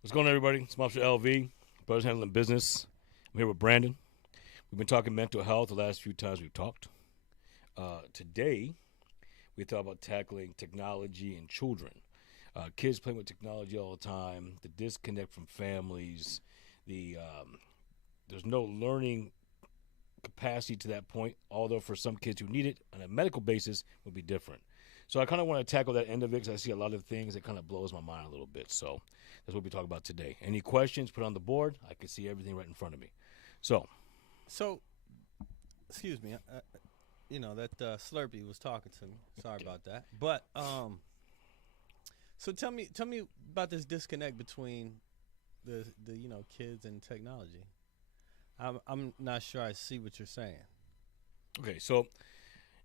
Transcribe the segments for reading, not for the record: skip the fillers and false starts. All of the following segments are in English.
What's going on, everybody? It's Mobster LV, Brothers Handling Business. I'm here with Brandon. We've been talking mental health the last few times we've talked. Today, we thought about tackling technology and children. Kids playing with technology all the time, the disconnect from families, there's no learning capacity to that point, although for some kids who need it on a medical basis would be different. So I kind of want to tackle that end of it because I see a lot of things that kind of blows my mind a little bit. So that's what we talk about today. Any questions, put on the board. I can see everything right in front of me. So, Excuse me. That Slurpee was talking to me. Sorry about that. But so tell me about this disconnect between the kids and technology. I'm not sure I see what you're saying. okay, so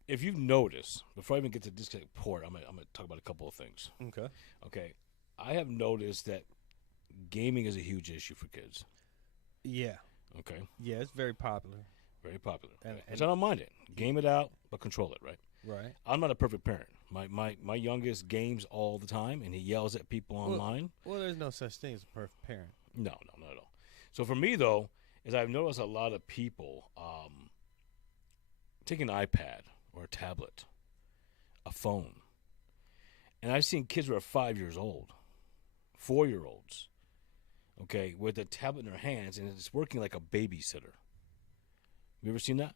if you've noticed, before I even get to disconnect port, I'm gonna talk about a couple of things. Okay. Okay, I have noticed that gaming is a huge issue for kids. Yeah. Okay, Yeah, it's very popular. very popular. And- Okay? So I don't mind it. Game it out, but control it, right? Right. I'm not a perfect parent. My youngest games all the time, and he yells at people online. Well, there's no such thing as a perfect parent. No, not at all. So for me, though, is I've noticed a lot of people take an iPad or a tablet, a phone, and I've seen kids who are 5 years old, 4-year-olds, okay, with a tablet in their hands, and it's working like a babysitter. You ever seen that?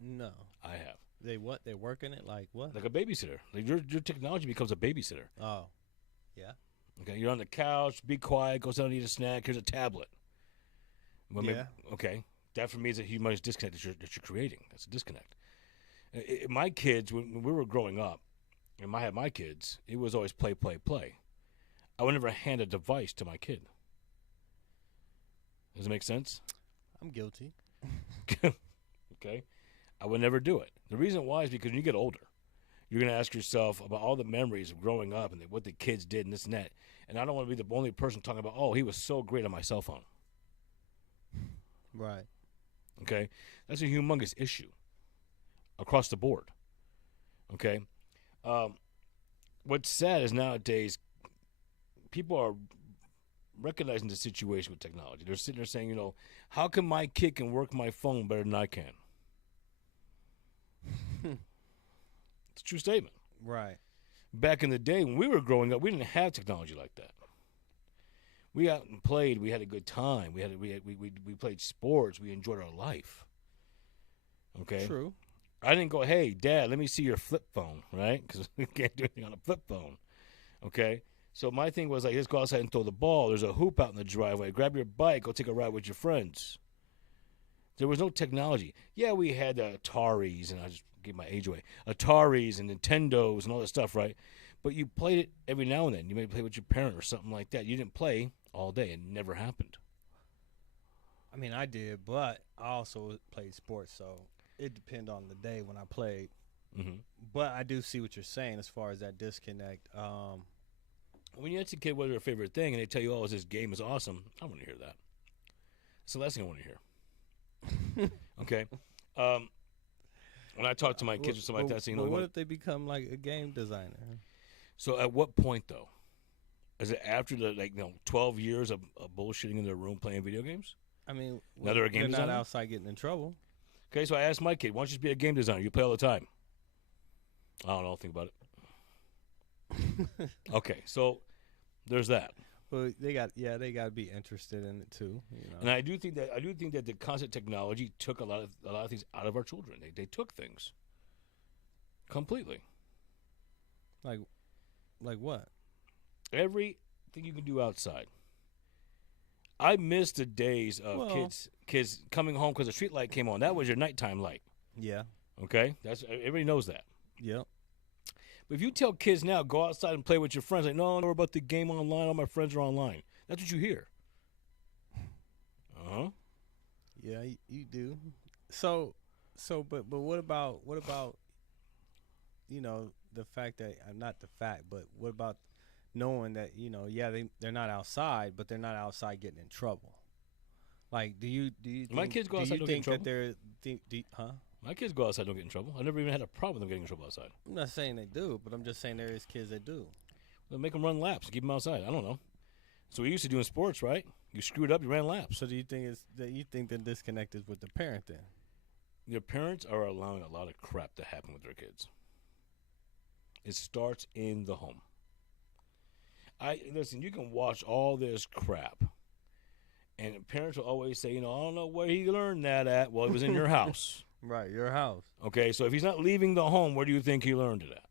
No. I have. They what? They working it like what? Like a babysitter. Like your technology becomes a babysitter. Oh. Yeah. Okay, you're on the couch, be quiet, goes down and eat a snack. Here's a tablet. Well, maybe- Yeah. okay, that for me is a humongous disconnect that you're creating. That's a disconnect. My kids, when we were growing up, and I had my kids, it was always play, play, play. I would never hand a device to my kid. Does it make sense? I'm guilty. Okay, I would never do it. The reason why is because when you get older, you're going to ask yourself about all the memories of growing up and what the kids did and this and that. And I don't want to be the only person talking about, oh, he was so great on my cell phone. Right. Okay, that's a humongous issue across the board. Okay, what's sad is nowadays people are recognizing the situation with technology. They're sitting there saying, how come my kid can work my phone better than I can? It's a true statement. Right. Back in the day when we were growing up, we didn't have technology like that. We out and played. We had a good time. We played sports. We enjoyed our life. Okay. True. I didn't go, hey, Dad, let me see your flip phone, right? Because we can't do anything on a flip phone. Okay. So my thing was like, let's go outside and throw the ball. There's a hoop out in the driveway. Grab your bike. Go take a ride with your friends. There was no technology. Yeah, we had Ataris, and I just gave my age away. Ataris and Nintendos and all that stuff, right? But you played it every now and then. You may play with your parent or something like that. You didn't play all day. It never happened. I mean, I did, but I also played sports, so it depended on the day when I played. Mm-hmm. But I do see what you're saying as far as that disconnect. When you ask a kid what their favorite thing and they tell you, oh, this game is awesome, I want to hear that. It's the last thing I want to hear. Okay? When I talk to my kids or something like that, saying, what if they become like a game designer? So at what point, though? Is it after the 12 years of bullshitting in their room playing video games? I mean, Now they're a game not designer? outside getting in trouble. Okay, so I asked my kid, why don't you just be a game designer? You play all the time. I don't know. Think about it. Okay, so there's that. Well, they got to be interested in it too. And I do think that the constant technology took a lot of things out of our children. They took things completely. Like what? Everything you can do outside. I miss the days of kids coming home because the street light came on. That was your nighttime light. Yeah. Okay, that's everybody knows that. Yep. But if you tell kids now, go outside and play with your friends, like, no, we're about the game online. All my friends are online. That's what you hear. Yeah, you do. So, but what about the fact that not the fact, but what about knowing that they're not outside, but they're not outside getting in trouble? Like, do you My think, kids go do outside, you don't get in think that trouble. they're My kids go outside, don't get in trouble. I never even had a problem with them getting in trouble outside. I'm not saying they do, but I'm just saying there is kids that do. They'll make them run laps, keep them outside. I don't know. So we used to doing sports, right? You screwed up, you ran laps. So do you think the disconnect is with the parent then? Your parents are allowing a lot of crap to happen with their kids. It starts in the home. Listen, you can watch all this crap, and parents will always say, I don't know where he learned that at. Well, it was in your house. Right, your house. Okay, so if he's not leaving the home, where do you think he learned it at?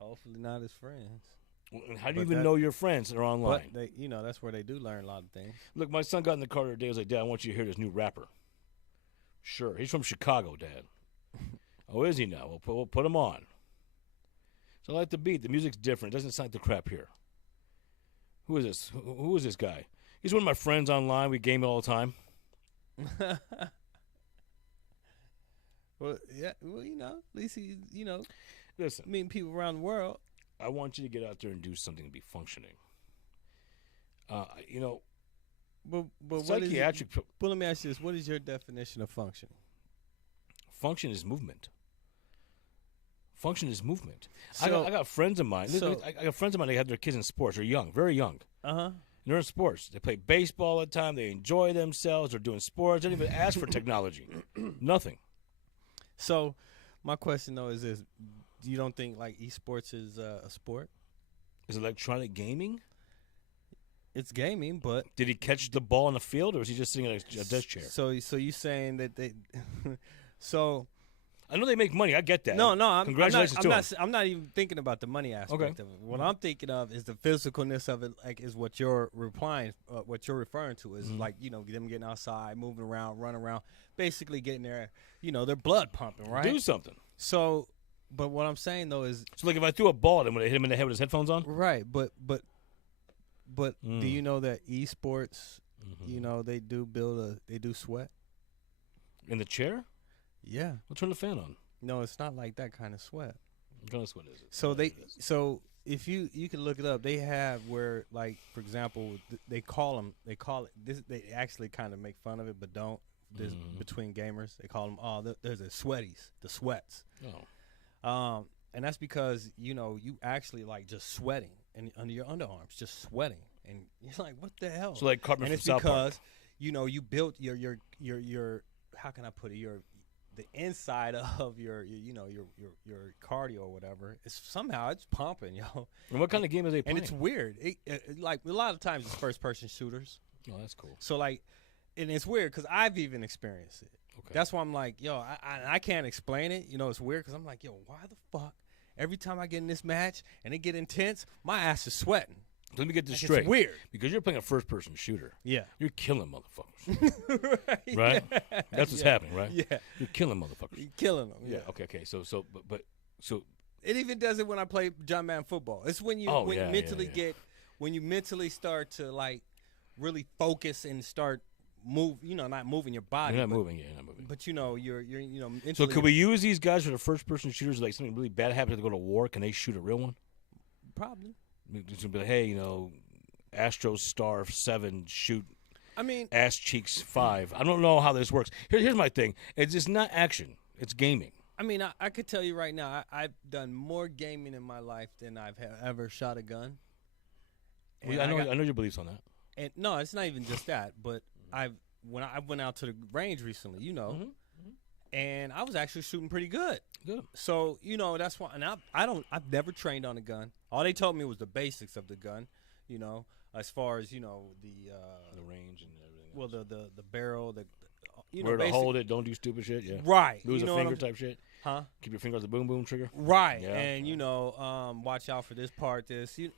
Hopefully not his friends. Well, how do you even know your friends that are online? But that's where they do learn a lot of things. Look, my son got in the car today. I was like, Dad, I want you to hear this new rapper. Sure, he's from Chicago, Dad. Oh, is he now? We'll put him on. So I like the beat. The music's different. It doesn't sound like the crap here. Who is this? Who is this guy? He's one of my friends online. We game all the time. Well, yeah. Well, at least he's, Listen, meeting people around the world. I want you to get out there and do something to be functioning. But psychiatric. But let me ask you this: what is your definition of functioning? Function is movement. Function is movement. So, I got friends of mine. I got friends of mine. They have their kids in sports. They're young, very young. They're in sports. They play baseball all the time. They enjoy themselves. They're doing sports. They don't even ask for technology. Nothing. So, my question though is this: you don't think like esports is a sport? Is electronic gaming? It's gaming, but did he catch the ball on the field, or is he just sitting in a desk chair? So you saying that they? So I know they make money. I get that. No, congratulations to him. I'm not even thinking about the money aspect of it. What I'm thinking of is the physicalness of it. Like, is what you're what you're referring to is like them getting outside, moving around, running around, basically getting their their blood pumping, right? Do something. So, but what I'm saying though is, so like if I threw a ball at him, would I hit him in the head with his headphones on? Right, but do you know that esports, they do sweat in the chair? Yeah. We'll turn the fan on. No, it's not like that kind of sweat. What kind of sweat is it? So if you can look it up, they have where, like, for example, they actually kind of make fun of it, but don't. There's between gamers, they call them there's the sweaties, the sweats. Oh. And that's because you actually like just sweating and under your underarms, just sweating, and you're like, what the hell? So like Cartman from South Park. And it's because you built your how can I put it, the inside of your cardio or whatever, it's pumping, yo. And what kind of game are they playing? And it's weird. Like a lot of times it's first person shooters. Oh, that's cool. So like, and it's weird because I've even experienced it. Okay. That's why I'm like, yo, I can't explain it. It's weird because I'm like, yo, why the fuck? Every time I get in this match and it get intense, my ass is sweating. Let me get this straight. It's weird. Because you're playing a first-person shooter. Yeah. You're killing motherfuckers. Right? Yeah. That's what's happening, right? Yeah. You're killing motherfuckers. You're killing them. Yeah. Okay. So. It even does it when I play John Madden football. It's when you when you mentally start to like really focus and start not moving your body. You're not moving. But you're mentally. So could we use these guys for the first-person shooters? Like something really bad happens, they go to war. Can they shoot a real one? Probably. Just be like, hey, Astros star 7 shoot. I mean, ass cheeks 5. I don't know how this works. Here's my thing. It's not action. It's gaming. I mean, I could tell you right now, I've done more gaming in my life than I've ever shot a gun. Well, I know your beliefs on that. And no, it's not even just that. But when I went out to the range recently, and I was actually shooting pretty good. Good. So that's why. And I've never trained on a gun. All they told me was the basics of the gun. As far as the range and everything. Well, the barrel, where to hold it, don't do stupid shit. Yeah. Right. Lose a finger type shit. Huh? Keep your finger on the boom boom trigger. Right. Yeah. And watch out for this part. This the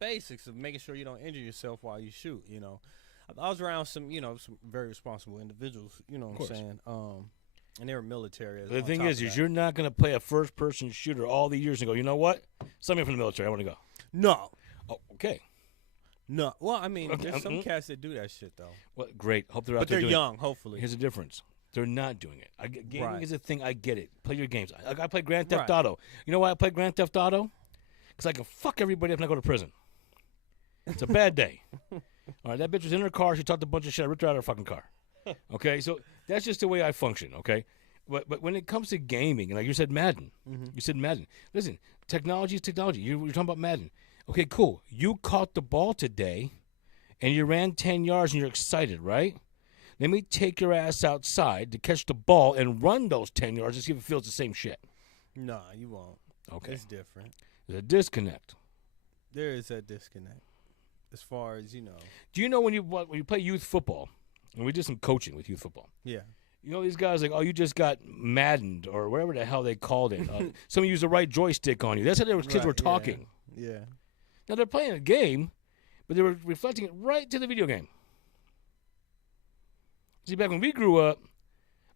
basics of making sure you don't injure yourself while you shoot. I was around some very responsible individuals. You know what I'm saying? And they were military. The thing is you're not going to play a first-person shooter all the years and go, you know what? Sign me up for the military. I want to go. No. Oh, okay. No. Well, I mean, there's some cats that do that shit, though. Well, great. Hope they're out there. But they're young, hopefully. Here's the difference. They're not doing it. Gaming is a thing. I get it. Play your games. I play Grand Theft Auto. You know why I play Grand Theft Auto? Because I can fuck everybody up and I go to prison. It's a bad day. All right, that bitch was in her car. She talked a bunch of shit. I ripped her out of her fucking car. Okay, so that's just the way I function, okay? But when it comes to gaming, like you said Madden, you said Madden. Listen, technology is technology. You're talking about Madden. Okay, cool. You caught the ball today, and you ran 10 yards, and you're excited, right? Let me take your ass outside to catch the ball and run those 10 yards and see if it feels the same shit. No, you won't. Okay. It's different. There's a disconnect. There is a disconnect as far as, you know. Do you know when you play youth football, and we did some coaching with youth football, Yeah. you know these guys like, oh, you just got maddened or whatever the hell they called it. Someone used the right joystick on you. That's how those kids were talking. Yeah. Now, they're playing a game, but they were reflecting it right to the video game. See, back when we grew up,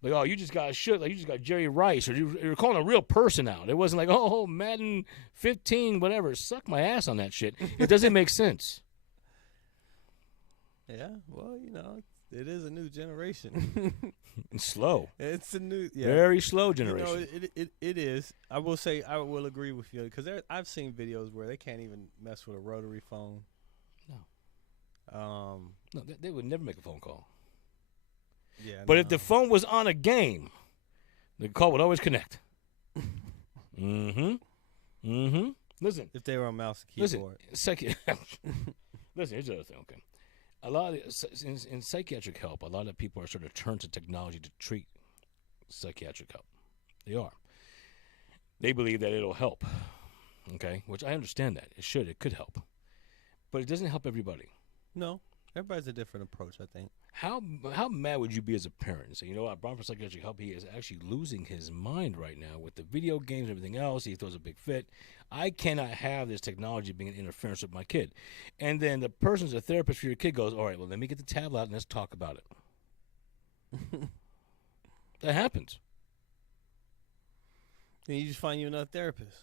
like, oh, you just got shit, like you just got Jerry Rice, or you were calling a real person out. It wasn't like, oh, Madden 15, whatever. Suck my ass on that shit. It doesn't make sense. Yeah, well, you know, it is a new generation. It's slow. It's a new, very slow generation. You know, it is. I will say, I will agree with you because I've seen videos where they can't even mess with a rotary phone. No. No, they would never make a phone call. Yeah, but if the phone was on a game, the call would always connect. Listen. If they were on mouse and keyboard. Listen, here's the other thing, okay? A lot of in psychiatric help, a lot of people are sort of turned to technology to treat psychiatric help. They are. They believe that it'll help, okay? Which I understand that. It could help. But it doesn't help everybody. No. Everybody's a different approach, I think. How mad would you be as a parent and say, you know what, Brian for psychiatric help, he is actually losing his mind right now with the video games and everything else. He throws a big fit. I cannot have this technology being an interference with my kid. And then the person's a therapist for your kid goes, all right, well, let me get the tablet out and let's talk about it. That happens. Then you just find you another therapist.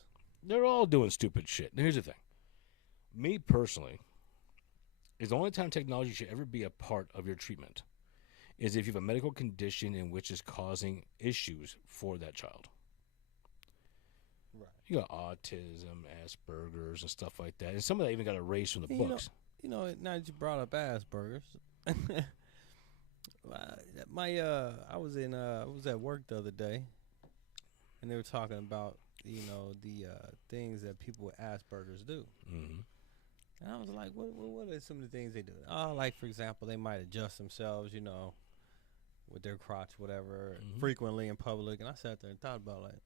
They're all doing stupid shit. Now, here's the thing. Me personally, is the only time technology should ever be a part of your treatment is if you have a medical condition in which is causing issues for that child. Right. You got autism, Asperger's, and stuff like that. And some of that even got erased from the books. You know, now that you brought up Asperger's, I was at work the other day, and they were talking about, you know, the things that people with Asperger's do. Mm-hmm. And I was like, what are some of the things they do? Oh, like, for example, they might adjust themselves, you know, with their crotch, whatever, frequently in public. And I sat there and thought about, like,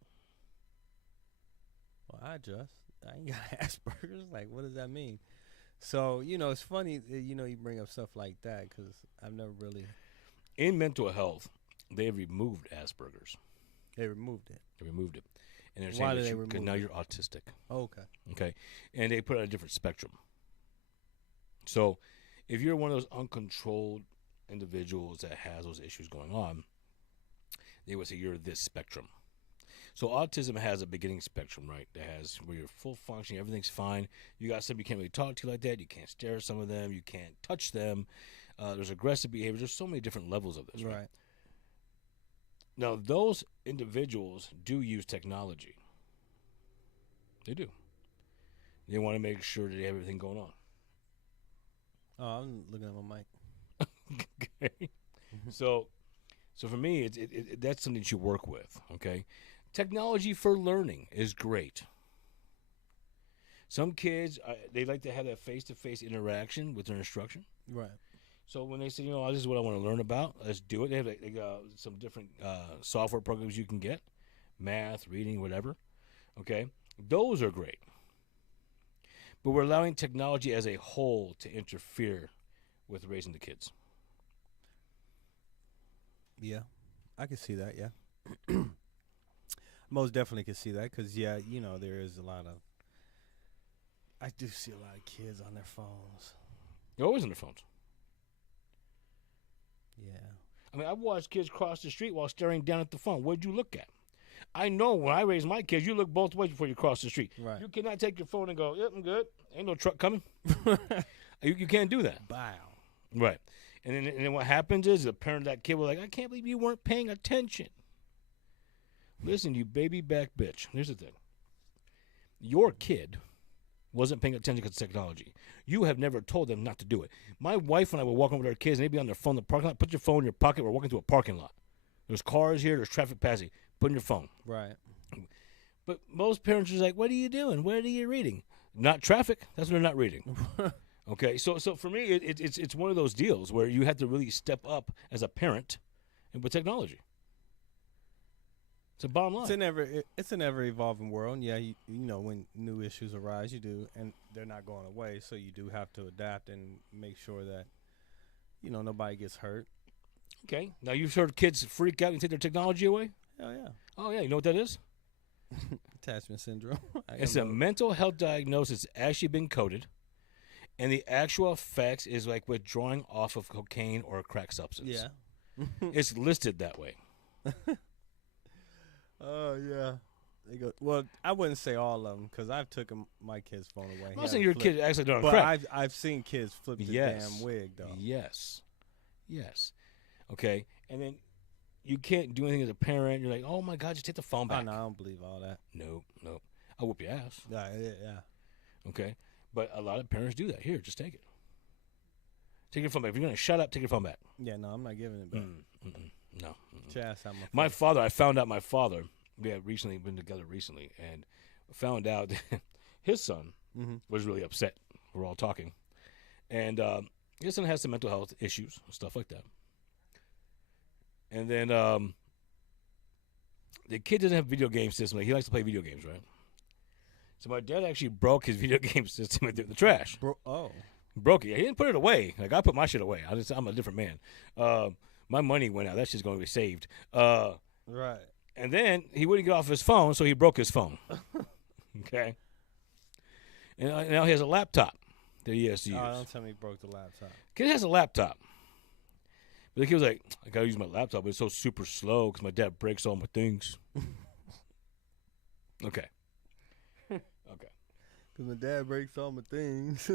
well, I adjust. I ain't got Asperger's. Like, what does that mean? So, you know, it's funny, you know, you bring up stuff like that because I've never really. In mental health, they removed Asperger's. They removed it. They removed it. And they're Why saying did they remove because now it? you're autistic. Oh, okay. Okay. And they put it on a different spectrum. So if you're one of those uncontrolled individuals that has those issues going on, they would say you're this spectrum. So autism has a beginning spectrum, right? That has where you're full functioning, everything's fine. You got some you can't really talk to like that. You can't stare at some of them. You can't touch them. There's aggressive behavior. There's so many different levels of this, right? Now, those individuals do use technology. They do. They want to make sure that they have everything going on. Oh, I'm looking at my mic. Okay. So for me, that's something that you work with, okay? Technology for learning is great. Some kids, they like to have that face-to-face interaction with their instruction. Right. So when they say, you know, this is what I want to learn about, let's do it. They have some different software programs you can get, math, reading, whatever, okay? Those are great. But we're allowing technology as a whole to interfere with raising the kids. Yeah, I can see that, yeah. Most definitely can see that because, yeah, you know, there is a lot of, I do see a lot of kids on their phones. They're always on their phones. Yeah. I mean, I've watched kids cross the street while staring down at the phone. What'd you look at? I know when I raise my kids, you look both ways before you cross the street. Right. You cannot take your phone and go, yep, I'm good. Ain't no truck coming. You can't do that. Bow. Right. And then what happens is the parent of that kid will like, I can't believe you weren't paying attention. Listen, you baby back bitch. Here's the thing. Your kid wasn't paying attention because of technology. You have never told them not to do it. My wife and I were walking with our kids, and they'd be on their phone in the parking lot. Put your phone in your pocket. We're walking to a parking lot. There's cars here. There's traffic passing. Put in your phone. Right. But most parents are like, what are you doing? What are you reading? not traffic. That's what they're not reading. Okay, so for me, it's one of those deals where you have to really step up as a parent with technology. It's a bottom line. It's an ever evolving world. And yeah, you know, when new issues arise, you do, and they're not going away. So you do have to adapt and make sure that, you know, nobody gets hurt. Okay, now you've heard kids freak out and take their technology away. Hell yeah. Oh yeah, you know what that is? Attachment syndrome. It's a mental health diagnosis actually been coded, and the actual effects is like withdrawing off of cocaine or a crack substance. Yeah. It's listed that way. Oh yeah. They go. Well, I wouldn't say all of them because I've taken my kid's phone away. I'm not saying your kid actually doing but crack. I've seen kids flip the damn wig though. Yes. Okay, and then you can't do anything as a parent. You're like, oh my God, just take the phone back. Oh, no, I don't believe all that. Nope. I'll whoop your ass. Yeah. Okay, but a lot of parents do that. Here, just take it. Take your phone back. If you're gonna shut up, take your phone back. Yeah, no, I'm not giving it back. No. My father. I found out my father. We had recently been together recently, and found out that his son was really upset. We're all talking, and his son has some mental health issues, stuff like that. And then the kid doesn't have a video game system. Like, he likes to play video games, right? So my dad actually broke his video game system into the trash. Broke it. Yeah, he didn't put it away. Like, I put my shit away. I'm a different man. My money went out. That shit's going to be saved. Right. And then he wouldn't get off his phone, so he broke his phone. Okay. And now he has a laptop that he has to use. Oh, don't tell me he broke the laptop. Kid has a laptop. But the kid was like, I got to use my laptop, but it's so super slow because my dad breaks all my things. Okay. Because my dad breaks all my things.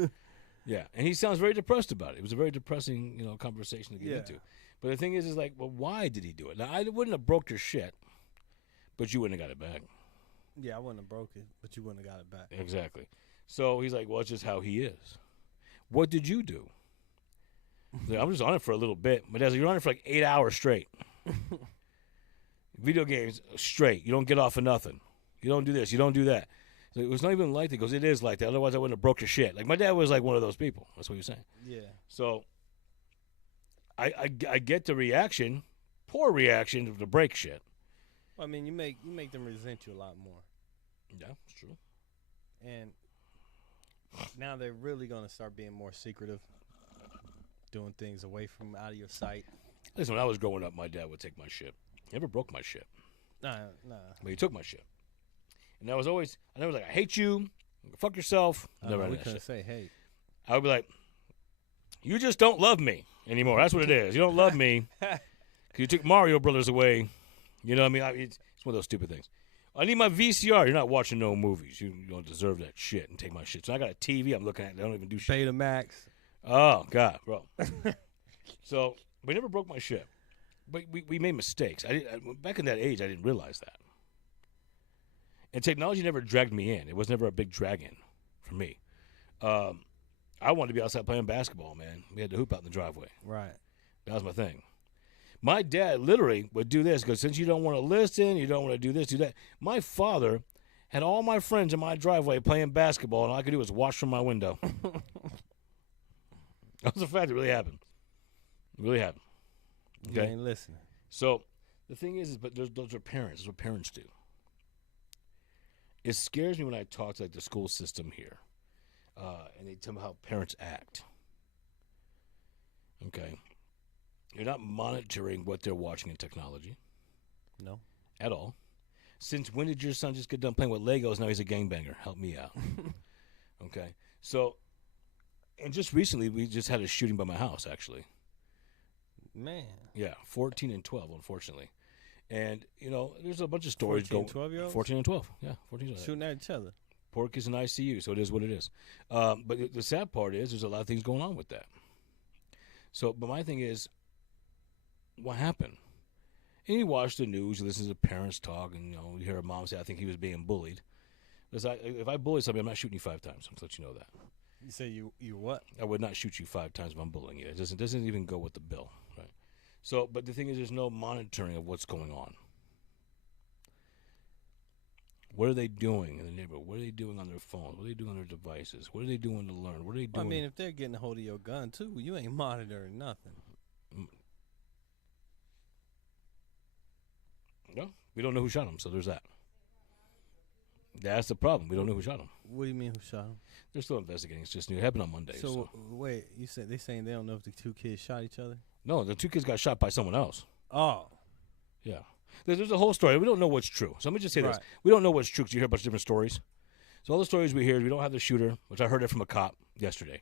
Yeah, and he sounds very depressed about it. It was a very depressing, conversation to get into. But the thing is like, well, why did he do it? Now, I wouldn't have broke your shit, but you wouldn't have got it back. Yeah, I wouldn't have broke it, but you wouldn't have got it back. Exactly. So he's like, well, it's just how he is. What did you do? Like, I'm just on it for a little bit. My dad's like, you're on it for like 8 hours straight. Video games straight. You don't get off of nothing. You don't do this. You don't do that. So it was not even like that. He goes, it is like that. Otherwise, I wouldn't have broke your shit. Like, my dad was like one of those people. That's what you're saying. Yeah. So I get the reaction, poor reaction to break shit. Well, I mean, you make them resent you a lot more. Yeah, it's true. And now they're really going to start being more secretive, doing things away from out of your sight. Listen, when I was growing up, my dad would take my shit. He never broke my shit. Nah. But he took my shit. And I was like, I hate you. Fuck yourself. Never had we that couldn't shit. say hate. I would be like, you just don't love me anymore. That's what it is. You don't love me because you took Mario Brothers away. You know what I mean? It's one of those stupid things. I need my VCR. You're not watching no movies. You don't deserve that shit and take my shit. So I got a TV I'm looking at. They don't even do shit. Betamax. Oh, God, bro. So we never broke my shit. But we made mistakes. Back in that age, I didn't realize that. And technology never dragged me in. It was never a big drag in for me. I wanted to be outside playing basketball, man. We had to hoop out in the driveway. Right. That was my thing. My dad literally would do this because since you don't want to listen, you don't want to do this, do that. My father had all my friends in my driveway playing basketball, and all I could do was watch from my window. That was a fact. It really happened. It really happened. Okay? You ain't listening. So the thing is but those are parents. That's what parents do. It scares me when I talk to the school system here, and they tell me how parents act. Okay, you're not monitoring what they're watching in technology. No, at all. Since when did your son just get done playing with Legos? Now he's a gangbanger. Help me out. Okay, so, and just recently we just had a shooting by my house. Actually, man. Yeah, 14 and 12, unfortunately. And, there's a bunch of stories 14, 12-year-olds? 14 and 12, yeah. 14 shooting at each other. Poor kids in ICU, so it is what it is. But the sad part is there's a lot of things going on with that. So, but my thing is, what happened? And you watch the news, you listen to parents talk, and, you hear a mom say, I think he was being bullied. Because if I bully somebody, I'm not shooting you 5 times. I'm going to let you know that. You say you what? I would not shoot you 5 times if I'm bullying you. It doesn't even go with the bill, right? So, but the thing is, there's no monitoring of what's going on. What are they doing in the neighborhood? What are they doing on their phones? What are they doing on their devices? What are they doing to learn? What are they Well, I doing? mean, if they're getting a hold of your gun too, you ain't monitoring nothing. No, we don't know who shot him, so there's that. That's the problem. We don't know who shot him. What do you mean who shot him? They're still investigating. It's just new. It happened on Monday. So wait, you said they saying they don't know if the two kids shot each other? No, the two kids got shot by someone else. Oh, Yeah. There's a whole story. We don't know what's true. So let me just say this. Right. We don't know what's true because you hear a bunch of different stories. So all the stories we hear is we don't have the shooter, which I heard it from a cop yesterday.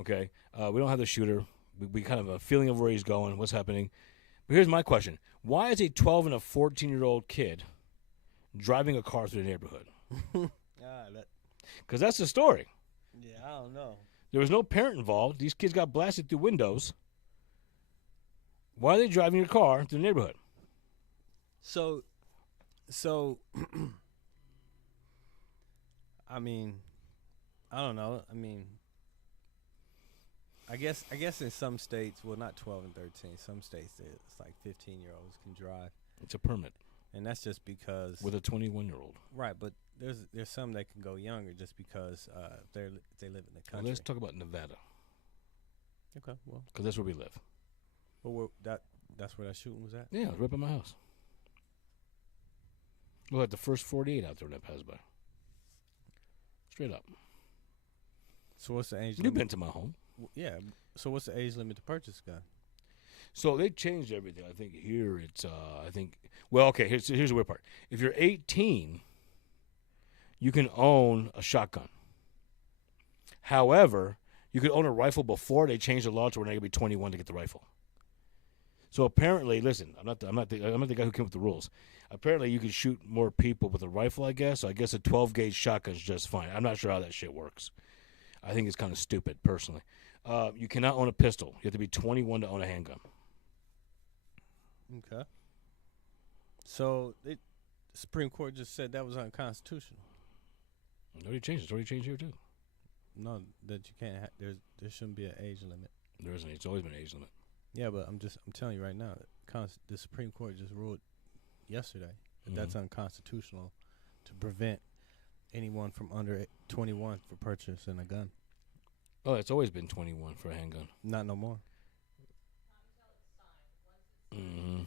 Okay? We don't have the shooter. We kind of have a feeling of where he's going, what's happening. But here's my question. Why is a 12 and a 14-year-old kid driving a car through the neighborhood? Because that's the story. Yeah, I don't know. There was no parent involved. These kids got blasted through windows. Why are they driving your car through the neighborhood? So, I mean, I don't know. I mean, I guess in some states, well, not 12 and 13. Some states it's like 15-year-olds can drive, It's a permit and that's just because with a 21-year-old. right. But there's some that can go younger just because they live in the Well, country. let's talk about Nevada Okay, well, because that's where we live. that's where that shooting was at. Yeah, it was right by my house. Look at the first 48 out there when I passed by. Straight up. So what's the age You've limit? been to my home. Yeah. So what's the age limit to purchase a gun? So they changed everything. I think here it's, well, okay, here's the weird part. If you're 18, you can own a shotgun. However, you could own a rifle before they changed the law to where now you be 21 to get the rifle. So apparently, listen, I'm not the guy who came up with the rules. Apparently, you can shoot more people with a rifle, I guess. So I guess a 12-gauge shotgun is just fine. I'm not sure how that shit works. I think it's kind of stupid, personally. You cannot own a pistol. You have to be 21 to own a handgun. Okay. So the Supreme Court just said that was unconstitutional. It already changed. It's already changed here, too. No, that you can't. There shouldn't be an age limit. There isn't. It's always been an age limit. Yeah, but I'm telling you right now, the Supreme Court just ruled yesterday that that's unconstitutional to prevent anyone from under 21 for purchasing a gun. Oh, it's always been 21 for a handgun. Not no more. Mm-hmm.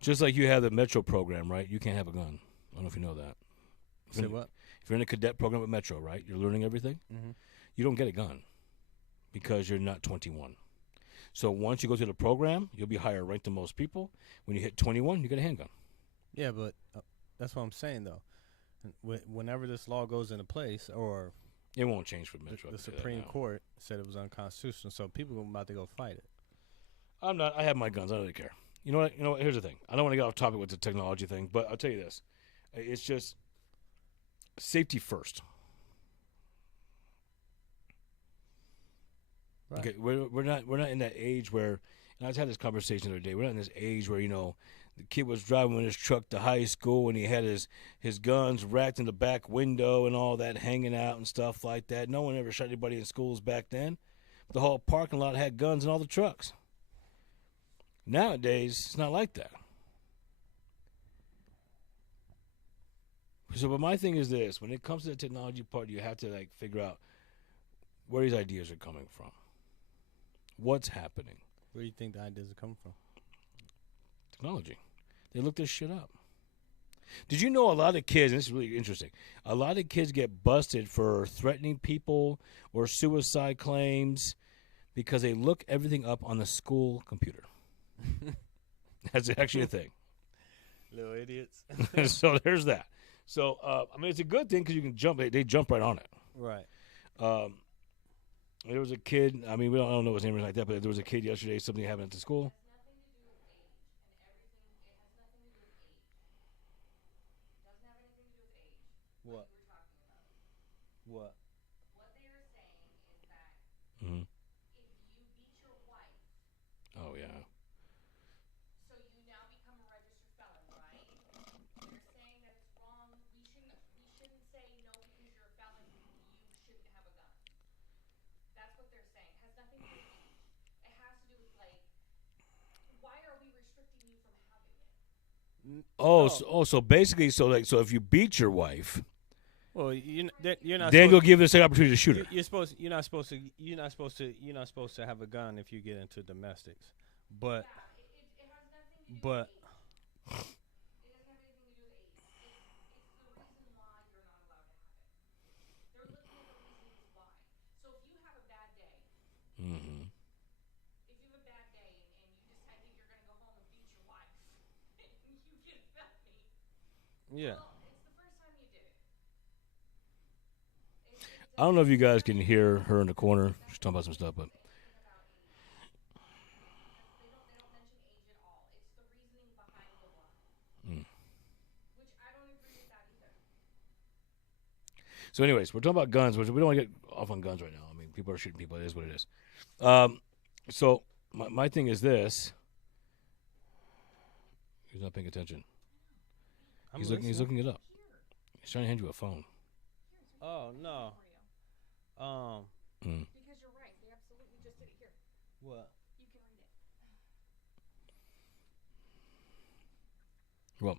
Just like you have the Metro program, right? You can't have a gun. I don't know if you know that. Say what? If you're in a cadet program at Metro, right? You're learning everything. Mm-hmm. You don't get a gun because you're not 21. So once you go through the program, you'll be higher ranked than most people. When you hit 21, you get a handgun. Yeah, but that's what I'm saying though. Whenever this law goes into place, or It won't change for Metro. the Supreme Court said it was unconstitutional, so people are about to go fight it. I'm not. I have my guns. I don't really care. You know what? Here's the thing. I don't want to get off topic with the technology thing, but I'll tell you this. It's just safety first. Right. Okay, we're not in that age where, and I just had this conversation the other day. We're not in this age where the kid was driving in his truck to high school and he had his guns racked in the back window and all that hanging out and stuff like that. No one ever shot anybody in schools back then. The whole parking lot had guns in all the trucks. Nowadays, it's not like that. So, but my thing is this: when it comes to the technology part, you have to figure out where these ideas are coming from. What's happening? Where do you think the ideas are coming from? Technology. They look this shit up. Did you know a lot of kids, and this is really interesting, a lot of kids get busted for threatening people or suicide claims because they look everything up on the school computer. That's actually a thing. Little idiots. So there's that. So, it's a good thing because you can jump. They jump right on it. Right. There was a kid. I don't know his name or anything like that, but there was a kid yesterday. Something happened at the school. What? What? Mm-hmm. Oh yeah. Oh, No. so basically, so if you beat your wife, Well, you're not then supposed you'll give her the second opportunity to shoot her. you're not supposed to have a gun if you get into domestics. But but Mm-hmm. yeah. I don't know if you guys can hear her in the corner. She's talking about some stuff, but mm. So, anyways, we're talking about guns, which we don't want to get off on guns right now. I mean, people are shooting people. It is what it is. So my thing is this. He's not paying attention. He's looking it up. He's trying to hand you a phone. Oh no. Mm. What? Well,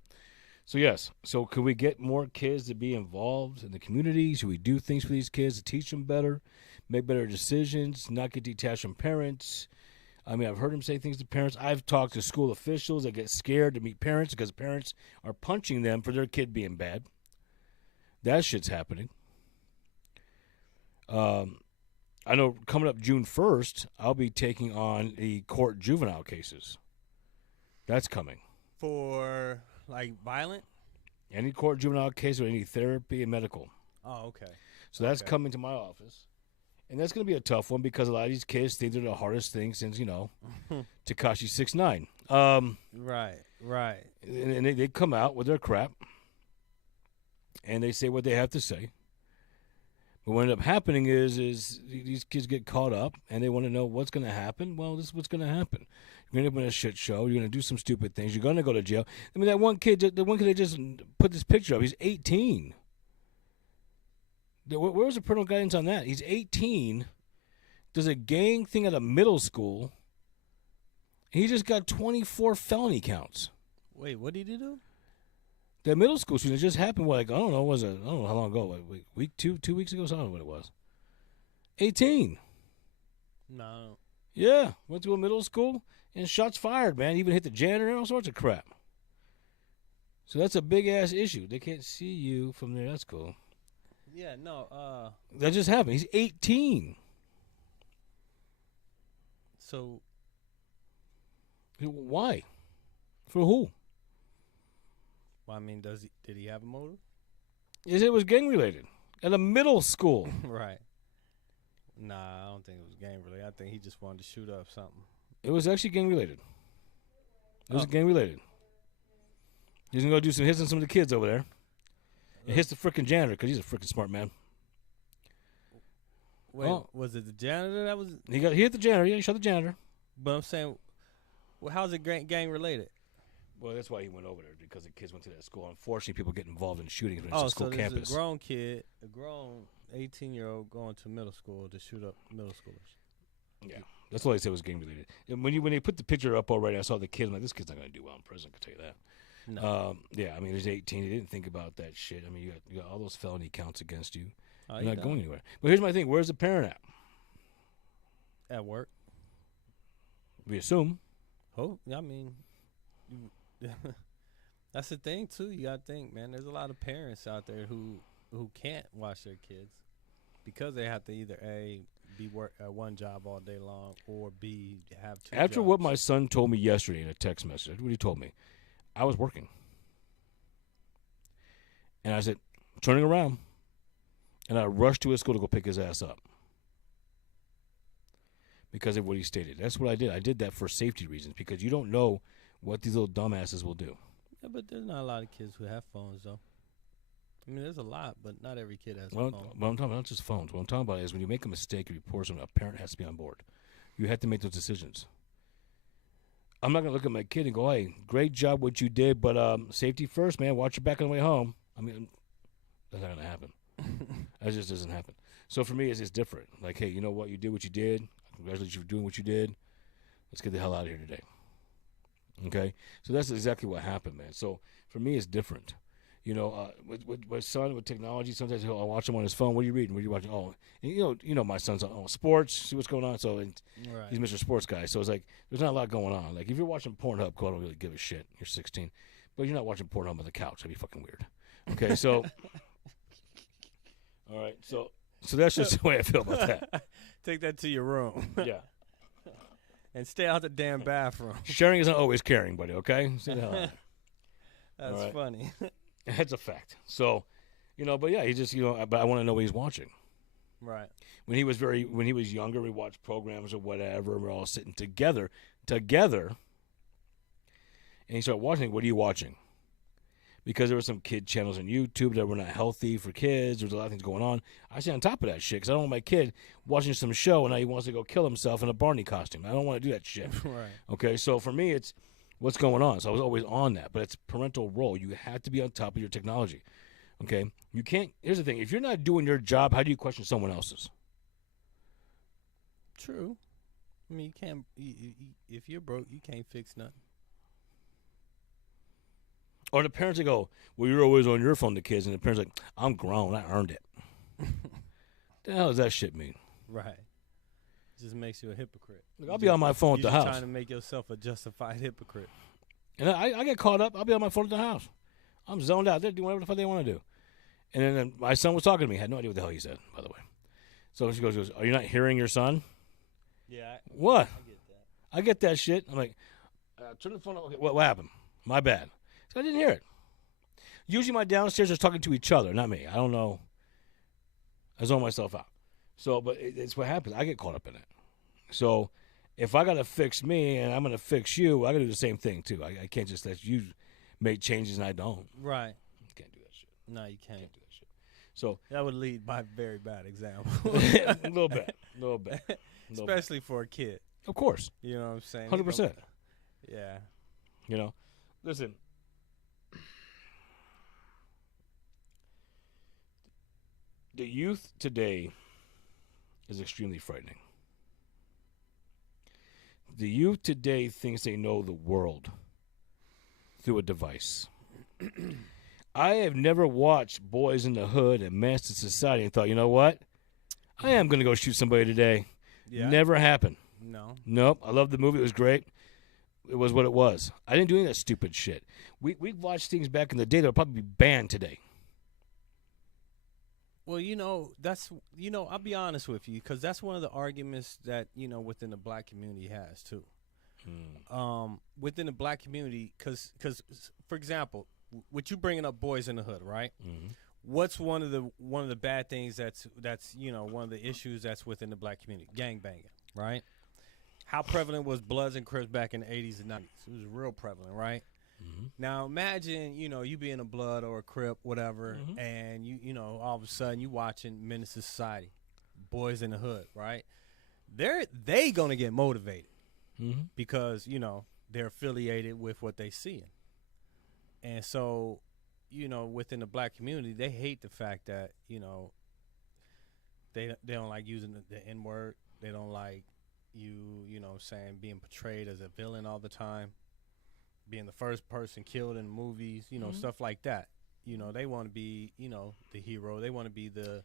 so yes. So could we get more kids to be involved in the community? Should we do things for these kids to teach them better, make better decisions, not get detached from parents? I mean, I've heard him say things to parents. I've talked to school officials that get scared to meet parents because parents are punching them for their kid being bad. That shit's happening. I know coming up June 1st, I'll be taking on the court juvenile cases. That's coming. For like violent? Any court juvenile case or any therapy and medical. Oh, okay. So that's coming to my office. And that's going to be a tough one because a lot of these kids think they're the hardest thing since, Tekashi 6ix9ine. Right. And they come out with their crap, and they say what they have to say. But what ended up happening is these kids get caught up, and they want to know what's going to happen. Well, this is what's going to happen. You're going to end up in a shit show. You're going to do some stupid things. You're going to go to jail. I mean, the one kid they just put this picture up, he's 18. Where was the parental guidance on that? He's 18, does a gang thing at a middle school. He just got 24 felony counts. Wait, what did he do? The middle school shooting just happened. I don't know how long ago? Week 2 weeks ago. So I don't know what it was. 18. No. Yeah, went to a middle school and shots fired. Man, even hit the janitor and all sorts of crap. So that's a big ass issue. They can't see you from there. That's cool. Yeah, no. That just happened. He's 18. So why? For who? Well, I mean, did he have a motive? It was gang related at a middle school. Right. Nah, I don't think it was gang related. I think he just wanted to shoot up something. It was actually gang related. It was gang related. He's gonna go do some hits on some of the kids over there. It hits the freaking janitor because he's a freaking smart man. Wait, was it the janitor that was? He hit the janitor. Yeah, he shot the janitor. But I'm saying, well, how's it gang related? Well, that's why he went over there because the kids went to that school. Unfortunately, people get involved in shootings when it's Oh, a school so campus. there's a grown kid, a grown 18-year-old going to middle school to shoot up middle schoolers. Yeah, that's all they said was gang related. And when they put the picture up already, I saw the kid. I'm like, this kid's not going to do well in prison. I can tell you that. No. Yeah, I mean, he's 18. He didn't think about that shit. I mean, you got all those felony counts against you. Oh, You're not going anywhere. But here's my thing. Where's the parent at? At work. We assume. Oh, I mean, that's the thing too. You gotta think, man. There's a lot of parents out there who can't watch their kids because they have to either A, be work at one job all day long, or B, have two After jobs. what my son told me yesterday in a text message, that's what he told me. I was working. And I said, turning around. And I rushed to his school to go pick his ass up. Because of what he stated. That's what I did. I did that for safety reasons because you don't know what these little dumbasses will do. Yeah, but there's not a lot of kids who have phones, though. I mean, there's a lot, but not every kid has a phone. Well, I'm talking about not just phones. What I'm talking about is when you make a mistake, you report something, a parent has to be on board. You have to make those decisions. I'm not going to look at my kid and go, hey, great job what you did, but safety first, man. Watch your back on the way home. I mean, that's not going to happen. That just doesn't happen. So for me, it's different. Like, hey, you know what? You did what you did. Congratulations for doing what you did. Let's get the hell out of here today. Okay, so that's exactly what happened, man. So for me, it's different. With my son with technology, sometimes I'll watch him on his phone. What are you reading? What are you watching? Oh, and my son's on sports. See what's going on. So he's Mr. Sports guy. So it's like there's not a lot going on. Like if you're watching Pornhub, I don't really give a shit. You're 16, but you're not watching Pornhub on the couch. That'd be fucking weird. Okay, so all right, so that's just the way I feel about that. Take that to your room. Yeah. And stay out the damn bathroom. Sharing isn't always caring, buddy, okay? Stay the hell out. That's right. funny. That's a fact. So, but yeah, he just, but I want to know what he's watching. Right. When he was younger, we watched programs or whatever. We're all sitting together, and he started watching. What are you watching? Because there were some kid channels on YouTube that were not healthy for kids. There was a lot of things going on. I stay on top of that shit because I don't want my kid watching some show and now he wants to go kill himself in a Barney costume. I don't want to do that shit. Right. Okay, so for me, it's what's going on. So I was always on that, but it's parental role. You have to be on top of your technology. Okay, you can't. Here's the thing: if you're not doing your job, how do you question someone else's? True. I mean, you can't. If you're broke, you can't fix nothing. Or the parents that go, well, you're always on your phone, the kids, and the parents are like, I'm grown, I earned it. The hell does that shit mean? Right. It just makes you a hypocrite. Look, I'll be on my phone at the house. You're trying to make yourself a justified hypocrite. And I get caught up. I'll be on my phone at the house. I'm zoned out. They're doing whatever the fuck they want to do. And then my son was talking to me. I had no idea what the hell he said, by the way. So she goes, are you not hearing your son? Yeah. What? I get that. I get that shit. I'm like, turn the phone on. Okay, what happened? My bad. I didn't hear it. Usually my downstairs are talking to each other, not me. I don't know. I zone myself out. So, but it's what happens. I get caught up in it. So if I got to fix me and I'm going to fix you, I got to do the same thing too. I can't just let you make changes and I don't. Right. You can't do that shit. No, you can't. Can't do that shit. So that would lead by a very bad example. a little bit. Especially for a kid. Of course. You know what I'm saying? 100%. Yeah. Listen. The youth today is extremely frightening. The youth today thinks they know the world through a device. I have never watched Boys in the Hood and Master Society and thought, you know what? I am going to go shoot somebody today. Yeah. Never happened. No. Nope. I loved the movie. It was great. It was what it was. I didn't do any of that stupid shit. We watched things back in the day that would probably be banned today. Well, I'll be honest with you, because that's one of the arguments that, within the black community has, too. Within the black community, because for example, with you bringing up Boys in the Hood, right? Mm-hmm. What's one of the bad things that's one of the issues that's within the black community? Gangbanging, right? How prevalent was Bloods and Crips back in the 80s and 90s? It was real prevalent, right? Mm-hmm. Now imagine, you being a Blood or a Crip, whatever, mm-hmm. and you all of a sudden you watching Menace to Society, Boys in the Hood, right? They gonna get motivated mm-hmm. because they're affiliated with what they seeing, and so within the black community they hate the fact that they don't like using the N word. They don't like saying being portrayed as a villain all the time. Being the first person killed in movies, mm-hmm. stuff like that. They want to be, the hero. They want to be the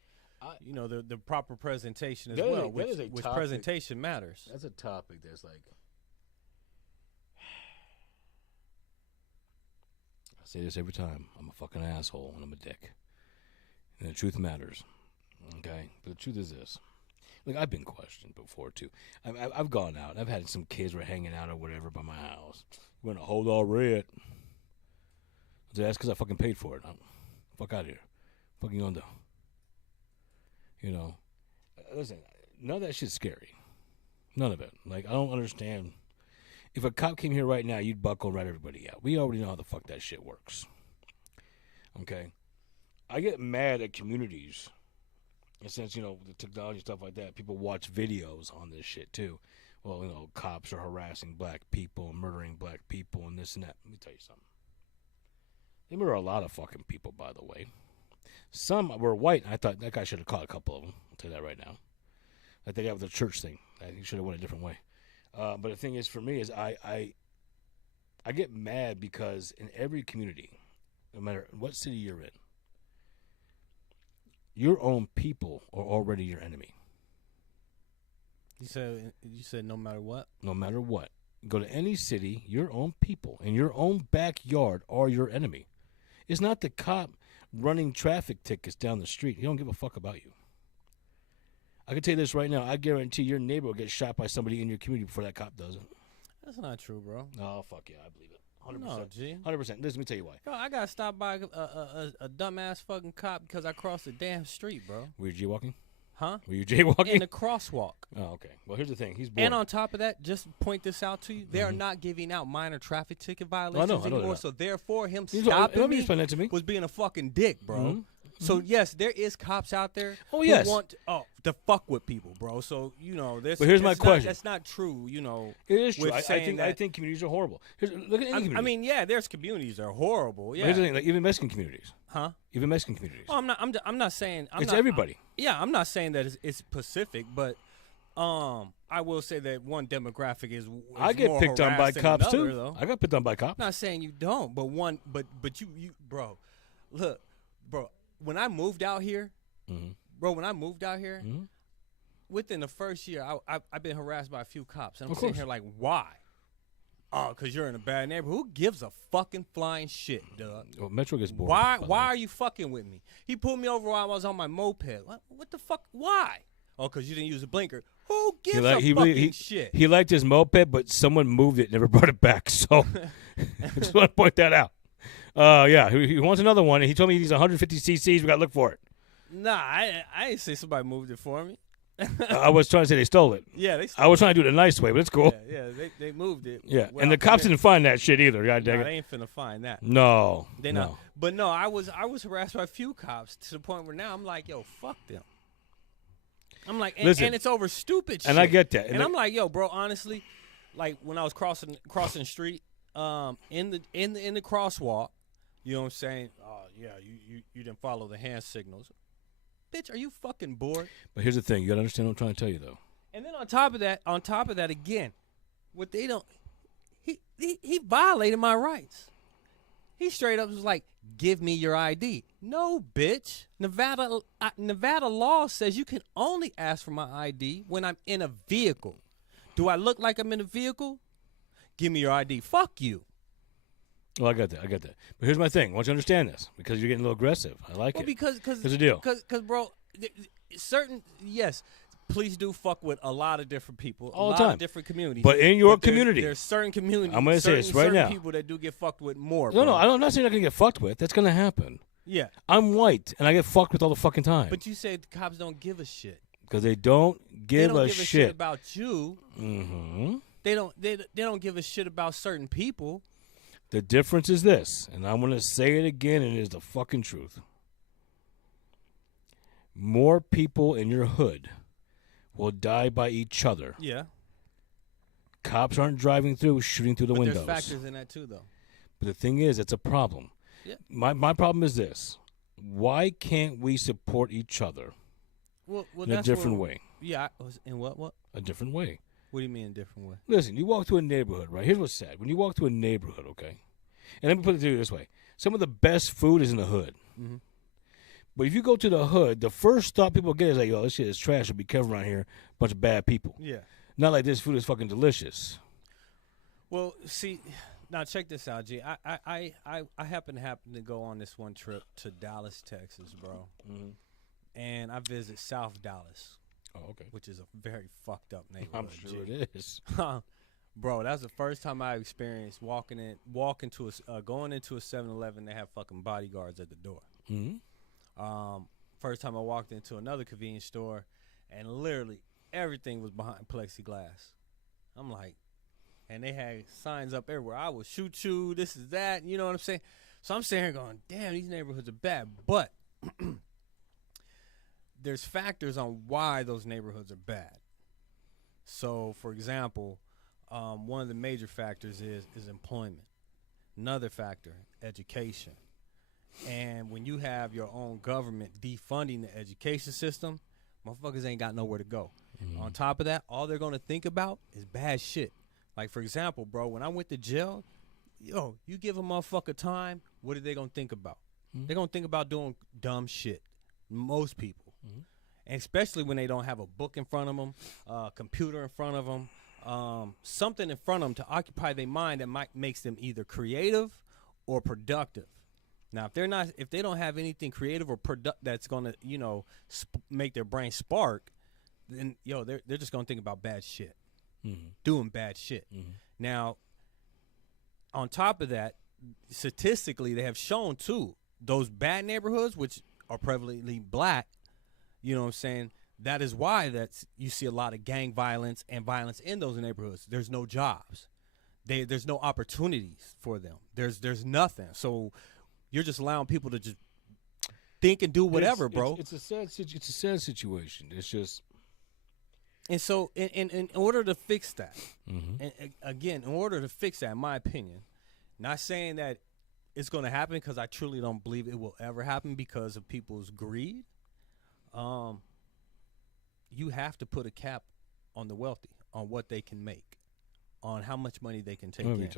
proper presentation as well, which presentation matters. That's a topic that's like, I say this every time. I'm a fucking asshole and I'm a dick. And the truth matters. Okay? But the truth is this. Look, I've been questioned before, too. I've gone out. I've had some kids were hanging out or whatever by my house. We're going to hold all red. That's because I fucking paid for it. Fuck out of here. Fucking going to do. Listen, none of that shit's scary. None of it. Like, I don't understand. If a cop came here right now, you'd buckle and rat everybody out. We already know how the fuck that shit works. Okay? I get mad at communities. And since, the technology and stuff like that, people watch videos on this shit, too. Well, cops are harassing black people, murdering black people, and this and that. Let me tell you something. They murder a lot of fucking people, by the way. Some were white. I thought that guy should have caught a couple of them. I'll tell you that right now. Like they got with the church thing. He should have went a different way. But the thing is, for me, is I I get mad because in every community, no matter what city you're in, your own people are already your enemy. You said no matter what? No matter what. Go to any city, your own people in your own backyard are your enemy. It's not the cop running traffic tickets down the street. He don't give a fuck about you. I can tell you this right now. I guarantee your neighbor will get shot by somebody in your community before that cop does it. That's not true, bro. Oh, fuck yeah, I believe it. 100%. No, G. 100%. Let me tell you why. Yo, I got stopped by a dumbass fucking cop because I crossed the damn street, bro. Were you jaywalking? Huh? Were you jaywalking? In the crosswalk. Oh, okay. Well, here's the thing. He's bored. And on top of that, just to point this out to you, they are not giving out minor traffic ticket violations I know anymore. that. So therefore, him Let stopping me me explain that to me. was being a fucking dick, bro. So yes, there is cops out there Oh, yes. who want to fuck with people, bro. So But here's my question. That's not true, It is true. with I saying think communities are horrible. Look at any community. I mean, yeah, there's communities that are horrible. But Yeah. here's the thing. Like, even Mexican communities. Huh? Even Mexican communities. Well, I'm not saying It's everybody. I'm not saying that it's specific, but I will say that one demographic is I get more picked on by harassed than cops another, too. though. I got picked on by cops. I'm not saying you don't, but you bro, look, bro, when I moved out here, within the first year, I've been harassed by a few cops, and I'm sitting here like, why? Oh, because you're in a bad neighborhood. Who gives a fucking flying shit, Doug? Well, Metro gets bored. Why are you fucking with me? He pulled me over while I was on my moped. What the fuck? Why? Oh, because you didn't use a blinker. Who gives a fucking shit? He liked his moped, but someone moved it, never brought it back. So I just want to point that out. Yeah, he wants another one, and he told me he needs 150 cc's. We got to look for it. Nah, I ain't say somebody moved it for me. I was trying to say they stole it. Yeah, they stole I was trying to do it the nice way, but it's cool. Yeah, they moved it. Yeah, and the cops didn't find that shit either. God dang No, it. they ain't finna find that. No. They not. But no, I was harassed by a few cops to the point where now I'm like, yo, fuck them. I'm like, and it's over stupid shit. And I get that. And I'm like, yo, bro, honestly, like when I was crossing the street, in the crosswalk, you know what I'm saying? Oh yeah, you didn't follow the hand signals. Bitch, are you fucking bored? But here's the thing. You got to understand what I'm trying to tell you, though. And then on top of that again, what they don't, he violated my rights. He straight up was like, give me your ID. No, bitch. Nevada law says you can only ask for my ID when I'm in a vehicle. Do I look like I'm in a vehicle? Give me your ID. Fuck you. Well, I got that. But here's my thing. I want you to understand this because you're getting a little aggressive. I like it. Because here's the deal. Because, bro, yes, police do fuck with a lot of different people, all the lot time, of different communities. But in your community, there's certain communities. I'm going to say this right now. People that do get fucked with more. No, bro. I'm not saying I'm going to get fucked with. That's going to happen. Yeah. I'm white, and I get fucked with all the fucking time. But you say the cops don't give a shit. Because they don't give a shit about you. Mm-hmm. They don't give a shit about certain people. The difference is this, and I'm going to say it again, and it is the fucking truth. More people in your hood will die by each other. Yeah. Cops aren't driving through, shooting through the windows. There's factors in that too, though. But the thing is, it's a problem. Yeah. My problem is this. Why can't we support each other in a different way? Yeah. In what? A different way. What do you mean a different way? Listen, you walk through a neighborhood, right? Here's what's sad. When you walk through a neighborhood, okay? And let me put it to you this way. Some of the best food is in the hood. Mm-hmm. But if you go to the hood, the first thought people get is like, yo, this shit is trash. So be careful around here. Bunch of bad people. Yeah. Not like this food is fucking delicious. Well, see, now check this out, G. I happen to go on this one trip to Dallas, Texas, bro. Mm-hmm. And I visit South Dallas. Oh, okay. Which is a very fucked up neighborhood. I'm sure it is. Bro, that's the first time I experienced going into a 7-Eleven. They have fucking bodyguards at the door. Mm-hmm. First time I walked into another convenience store, and literally everything was behind plexiglass. I'm like, and they had signs up everywhere. I will shoot you. This is that. You know what I'm saying? So I'm sitting here going, damn, these neighborhoods are bad. But there's factors on why those neighborhoods are bad. So, for example, one of the major factors is employment. Another factor, education. And when you have your own government defunding the education system, motherfuckers ain't got nowhere to go. Mm-hmm. On top of that, all they're going to think about is bad shit. Like, for example, bro, when I went to jail, you give a motherfucker time, what are they gonna think about? Mm-hmm. They're gonna think about doing dumb shit. Most people, and especially when they don't have a book in front of them, a computer in front of them, something in front of them to occupy their mind that makes them either creative or productive. Now, if they don't have anything creative or that's gonna, make their brain spark, then they're just gonna think about bad shit, doing bad shit. Now, on top of that, statistically, they have shown too those bad neighborhoods, which are prevalently black. You know what I'm saying? That is why you see a lot of gang violence and violence in those neighborhoods. There's no jobs. There's no opportunities for them. There's nothing. So you're just allowing people to just think and do whatever, bro. It's a sad situation. It's just. And so, in order to fix that, and again, in order to fix that, in my opinion, not saying that it's going to happen because I truly don't believe it will ever happen because of people's greed. You have to put a cap on the wealthy, on what they can make, on how much money they can take in.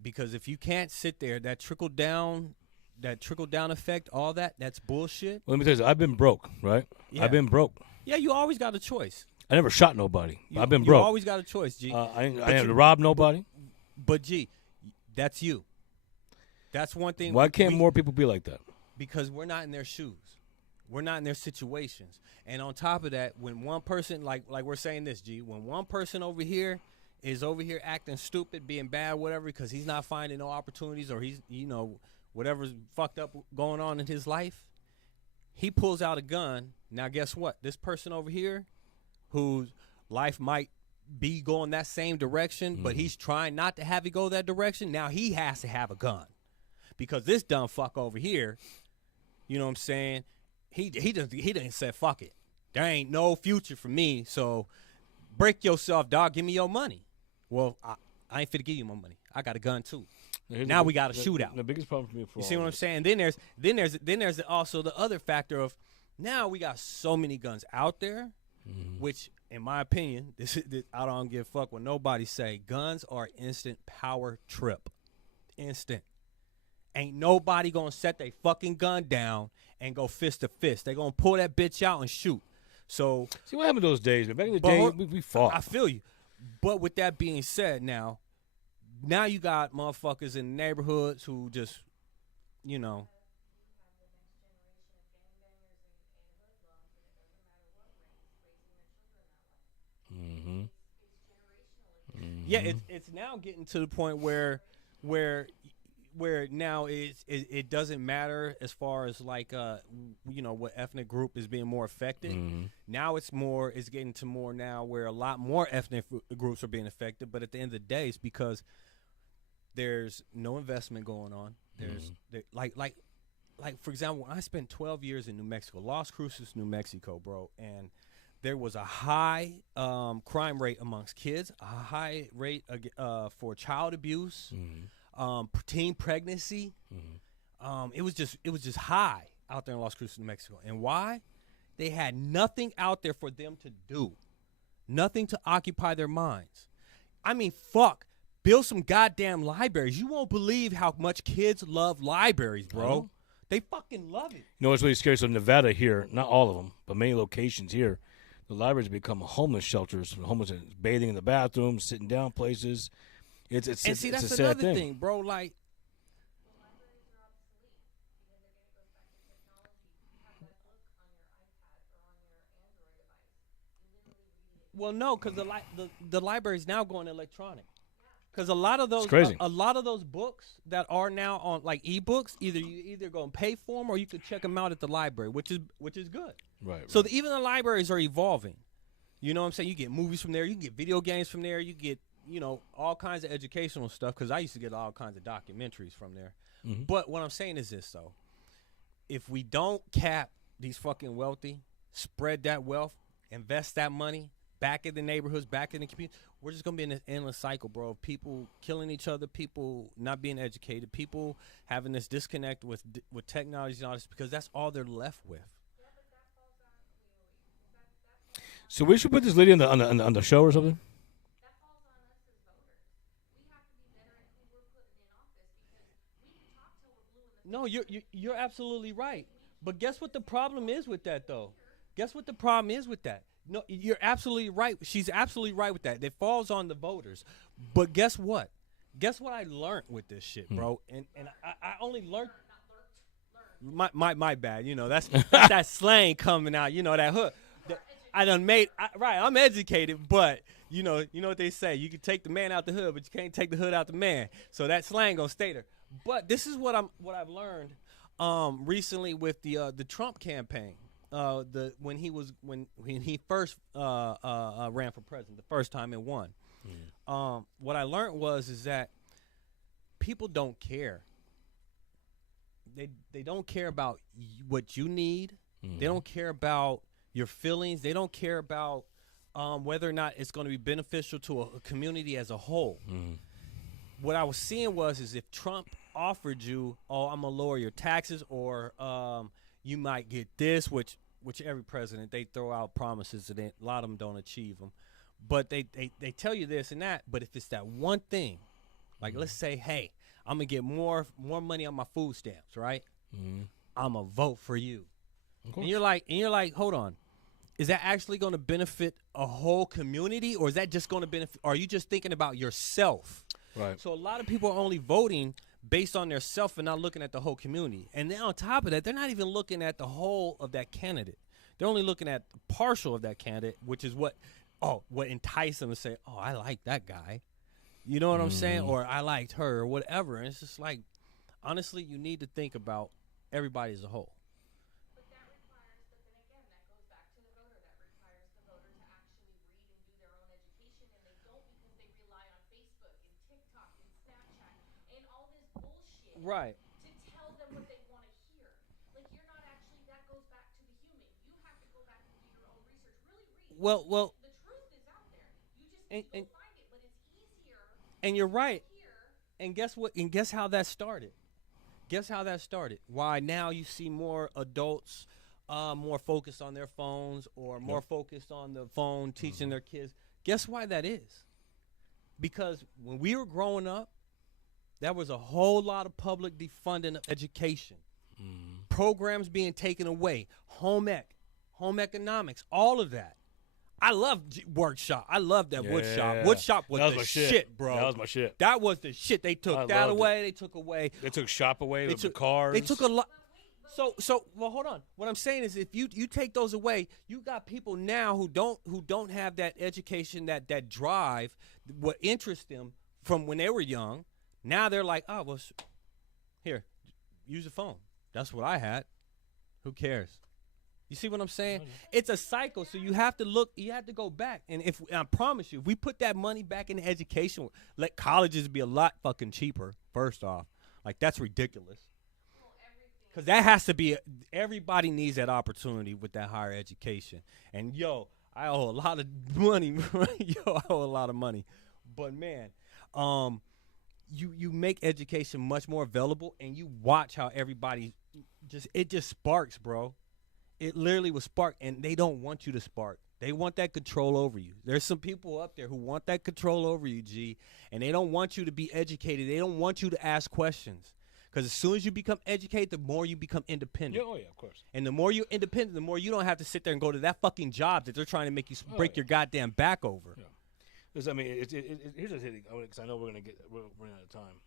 Because if you can't sit there, that trickle down effect, all that's bullshit. Well, let me tell you, I've been broke, right? Yeah. I've been broke. Yeah, you always got a choice. I never shot nobody. I've been broke. You always got a choice, G. I didn't rob nobody. But G, that's you. That's one thing. Why can't more people be like that? Because we're not in their shoes. We're not in their situations. And on top of that, when one person, like we're saying this, G, when one person over here is over here acting stupid, being bad, whatever, because he's not finding no opportunities or he's, whatever's fucked up going on in his life, he pulls out a gun. Now, guess what? This person over here whose life might be going that same direction, but he's trying not to have it go that direction, now he has to have a gun. Because this dumb fuck over here, you know what I'm saying, he didn't say fuck it. There ain't no future for me, so break yourself, dog. Give me your money. Well, I ain't fit to give you my money. I got a gun too. Now we got a shootout. The biggest problem for me, you see what I'm saying? Then there's also the other factor of now we got so many guns out there, which in my opinion, this I don't give a fuck what nobody say. Guns are instant power trip, instant. Ain't nobody gonna set their fucking gun down and go fist to fist. They gonna pull that bitch out and shoot. So see what happened those days, man. Back in the day, we fought. I feel you. But with that being said, now you got motherfuckers in neighborhoods who just, Yeah, it's now getting to the point where now it doesn't matter as far as like what ethnic group is being more affected. Now it's getting to more now where a lot more ethnic groups are being affected, but at the end of the day it's because there's no investment going on. There's like for example, when I spent 12 years in New Mexico, Las Cruces, New Mexico, bro, and there was a high crime rate amongst kids, a high rate for child abuse, teen pregnancy. It was just high out there in Las Cruces, New Mexico. And why? They had nothing out there for them to do, nothing to occupy their minds. I mean, fuck, build some goddamn libraries. You won't believe how much kids love libraries, bro. They fucking love it. You know what's really scary? So Nevada here, not all of them, but many locations here, the libraries become homeless shelters. Homeless bathing in the bathrooms, sitting down places. It's that's a sad another thing, bro. Like, well, no, because the library is now going electronic. Because a lot of those books that are now on like ebooks, you going to pay for them or you could check them out at the library, which is good. Right. So even the libraries are evolving. You know what I'm saying? You get movies from there, you can get video games from there, you get all kinds of educational stuff. Because I used to get all kinds of documentaries from there. But what I'm saying is this though: if we don't cap these fucking wealthy, spread that wealth, invest that money back in the neighborhoods, back in the community, we're just going to be in an endless cycle, bro, of people killing each other, people not being educated, people having this disconnect with technology and all this, because that's all they're left with. So we should put this lady on the show or something? That falls on us as voters. We have to be better at who we're putting in No, you're absolutely right. But guess what the problem is with that though? Guess what the problem is with that? No, you're absolutely right. She's absolutely right with that. It falls on the voters. But guess what? Guess what I learned with this shit, bro? And I only learned my bad. You know, that's that slang coming out. You know that hood. I done made right. I'm educated, but you know what they say. You can take the man out the hood, but you can't take the hood out the man. So that slang gonna stay there. But this is what I've learned recently with the Trump campaign. When he first ran for president the first time and won. What I learned is that people don't care. They don't care about what you need. They don't care about your feelings. They don't care about whether or not it's going to be beneficial to a community as a whole. What I was seeing is if Trump offered you, I'm gonna lower your taxes, or you might get this, which every president, they throw out promises and a lot of them don't achieve them, but they tell you this and that. But if it's that one thing, like let's say, hey, I'm gonna get more money on my food stamps, right? I'm gonna vote for you. And you're like, hold on, is that actually going to benefit a whole community, or is that just going to benefit? Are you just thinking about yourself? Right. So a lot of people are only voting based on their self and not looking at the whole community. And then on top of that, they're not even looking at the whole of that candidate. They're only looking at the partial of that candidate, which is what enticed them to say, oh, I like that guy. You know what I'm saying? Or I liked her, or whatever. And it's just like, honestly, you need to think about everybody as a whole. Right. To tell them what they want to hear. Like, you're not actually, that goes back to the human. You have to go back and do your own research. Really read. Well, the truth is out there. You just need to find it, but it's easier. And you're right. And guess what? And guess how that started? Why now you see more adults more focused on their phones, or more focused on the phone teaching their kids. Guess why that is? Because when we were growing up, there was a whole lot of public defunding of education. Programs being taken away. Home economics, all of that. I love workshop. I love that woodshop. Woodshop was the shit, bro. That was my shit. That was the shit. They took that away. They took away. They took shop away. They took cars. They took a lot. So well, hold on. What I'm saying is, if you take those away, you got people now who don't have that education, that drive, what interests them from when they were young. Now they're like, oh, well, here, use a phone. That's what I had. Who cares? You see what I'm saying? It's a cycle, so you have to look. You have to go back. And I promise you, if we put that money back into education, let colleges be a lot fucking cheaper, first off. Like, that's ridiculous. Because that has to be, everybody needs that opportunity with that higher education. And, I owe a lot of money. I owe a lot of money. But, man, you make education much more available, and you watch how everybody it just sparks, bro. It literally was sparked, and they don't want you to spark. They want that control over you. There's some people up there who want that control over you, G, and they don't want you to be educated. They don't want you to ask questions. Because as soon as you become educated, the more you become independent. Yeah, of course. And the more you're independent, the more you don't have to sit there and go to that fucking job that they're trying to make you break your goddamn back over. Yeah. Because, I mean, here's the thing, because I know we're running out of time.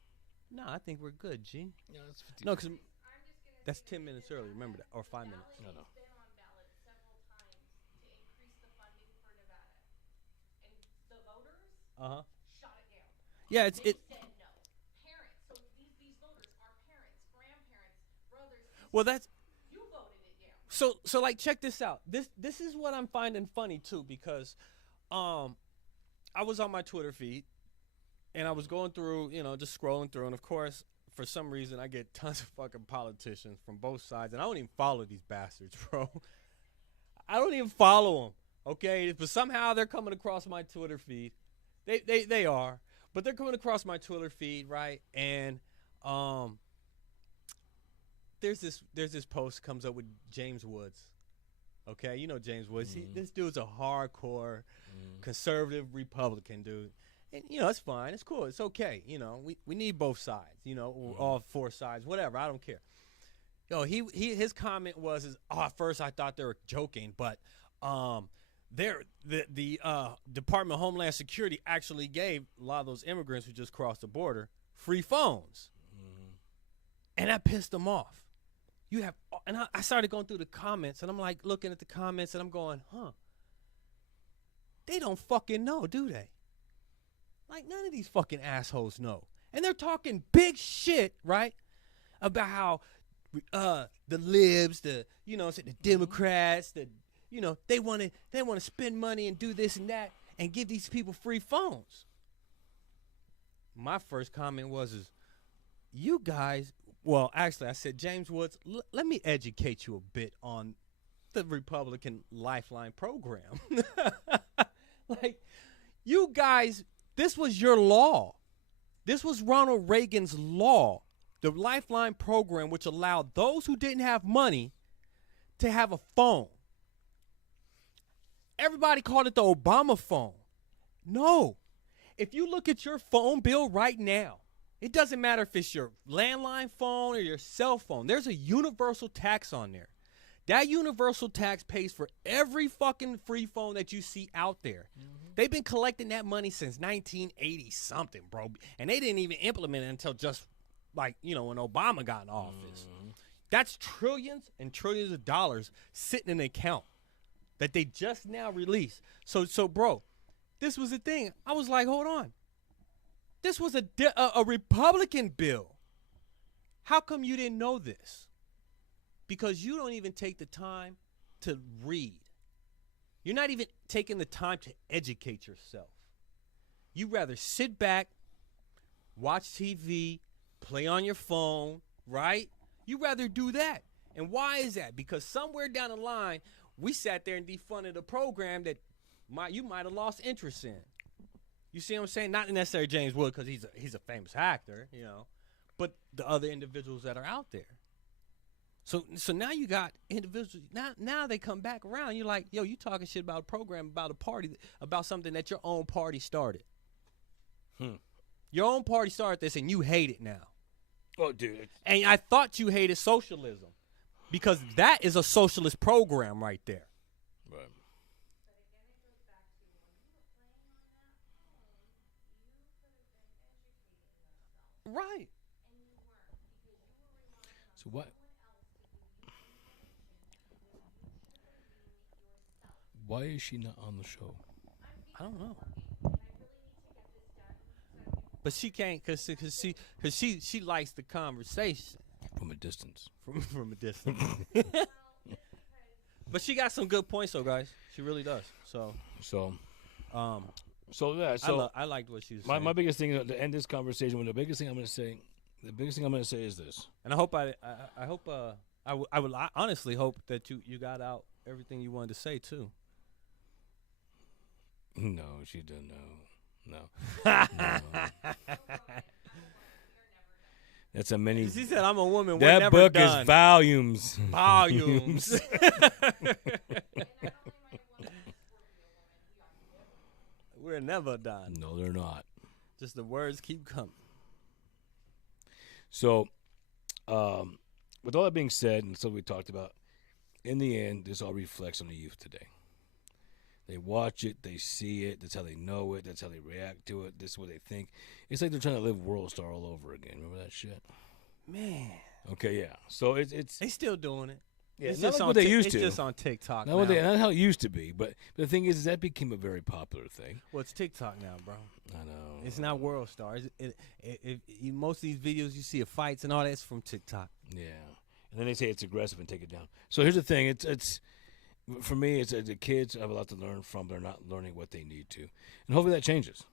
No, I think we're good, G. Yeah, that's 50. No, because that's 10 minutes early. Remember that, or 5 minutes. No. Been on ballot several times to increase the funding for Nevada, and the voters shot it down. Yeah, They said no. Parents, so these voters are parents, grandparents, brothers. Well, that's you voted it down. so like, check this out. This is what I'm finding funny too, because I was on my Twitter feed and I was going through, just scrolling through, and of course, for some reason, I get tons of fucking politicians from both sides, and I don't even follow these bastards, bro. I don't even follow them, okay? But somehow they're coming across my Twitter feed. They are, but they're coming across my Twitter feed, right? And there's this post comes up with James Woods. Okay, you know James Woods. This dude's a hardcore conservative Republican dude. And, it's fine. It's cool. It's okay. We need both sides, all four sides, whatever. I don't care. Yo, his comment was, at first I thought they were joking, but the Department of Homeland Security actually gave a lot of those immigrants who just crossed the border free phones, and that pissed them off. And I started going through the comments, and I'm like looking at the comments, and I'm going, they don't fucking know, do they? Like, none of these fucking assholes know, and they're talking big shit, right, about how the libs, the Democrats, they want to spend money and do this and that and give these people free phones. My first comment was, you guys, well, actually, I said, James Woods, let me educate you a bit on the Republican Lifeline program. Like, you guys, this was your law. This was Ronald Reagan's law. The Lifeline program, which allowed those who didn't have money to have a phone. Everybody called it the Obama phone. No. If you look at your phone bill right now, it doesn't matter if it's your landline phone or your cell phone. There's a universal tax on there. That universal tax pays for every fucking free phone that you see out there. Mm-hmm. They've been collecting that money since 1980-something, bro. And they didn't even implement it until just when Obama got in office. Mm-hmm. That's trillions and trillions of dollars sitting in an account that they just now released. So bro, this was the thing. I was like, hold on. This was a Republican bill. How come you didn't know this? Because you don't even take the time to read. You're not even taking the time to educate yourself. You rather sit back, watch TV, play on your phone, right? You rather do that. And why is that? Because somewhere down the line, we sat there and defunded a program that you might have lost interest in. You see what I'm saying? Not necessarily James Wood, because he's a famous actor, but the other individuals that are out there. So now you got individuals. Now they come back around. You're like, yo, you talking shit about a program, about a party, about something that your own party started. Your own party started this, and you hate it now. Oh, dude. And I thought you hated socialism, because that is a socialist program right there. Right. Right. So what? Why is she not on the show? I don't know. But she can't, cause she likes the conversation from a distance. From a distance. But she got some good points, though, guys. She really does. So yeah. So I liked what she was saying. My biggest thing to end this conversation, the biggest thing I'm going to say is this. And I hope I would honestly hope that you got out everything you wanted to say too. No, she didn't know. No. That's a mini. She said, "I'm a woman." That we're never book done. is volumes. Volumes. We're never done. No, they're not. Just the words keep coming. So, with all that being said, and so we talked about, in the end, this all reflects on the youth today. They watch it, they see it, that's how they know it, that's how they react to it, this is what they think. It's like they're trying to live World Star all over again. Remember that shit? Man. Okay, yeah. So it's they still doing it. Yeah, it's not just like on what they used to. It's just on TikTok not now. Not how it used to be. But the thing is that became a very popular thing. Well, it's TikTok now, bro. I know. It's not World Star. Most of these videos you see of fights and all that's from TikTok. Yeah. And then they say it's aggressive and take it down. So here's the thing. It's for me, it's the kids have a lot to learn from. They're not learning what they need to. And hopefully that changes.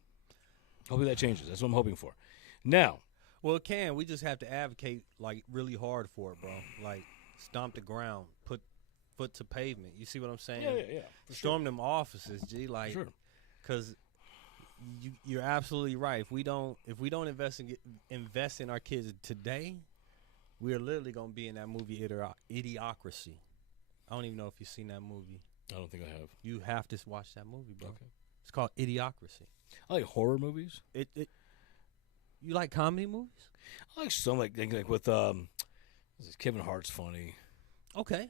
That's what I'm hoping for. Now. Well, it can. We just have to advocate, like, really hard for it, bro. Like, stomp the ground. Put foot to pavement. You see what I'm saying? Yeah. Storm them offices, G. Like, because you're absolutely right. If we don't invest in our kids today, we're literally gonna be in that movie Idiocracy. I don't even know if you've seen that movie. I don't think I have. You have to watch that movie, bro. Okay. It's called Idiocracy. I like horror movies. You like comedy movies? I like some like with Kevin Hart's funny. Okay.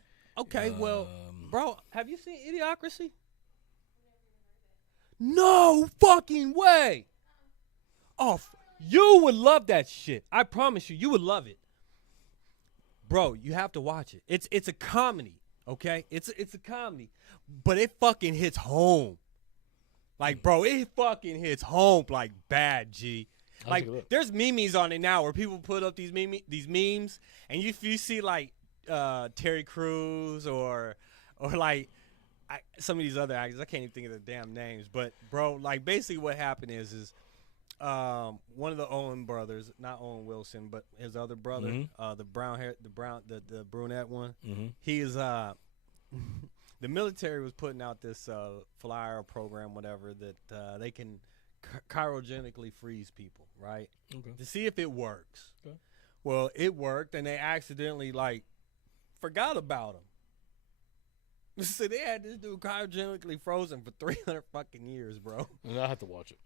Well, bro, have you seen Idiocracy? No fucking way. Oh, you would love that shit. I promise you, you would love it. Bro, you have to watch it. It's a comedy, okay? It's a comedy, but it fucking hits home. Like, bro, it fucking hits home like bad, G. Like, there's memes on it now where people put up these memes, and if you see like Terry Crews or like some of these other actors, I can't even think of the damn names, but bro, like basically what happened is one of the Owen brothers, not Owen Wilson, but his other brother, the the brunette one, he is the military was putting out this flyer program, whatever, that they can cryogenically freeze people, right? Okay. To see if it works. Okay. Well, it worked, and they accidentally like forgot about him. So they had this dude cryogenically frozen for 300 fucking years, bro. I have to watch it.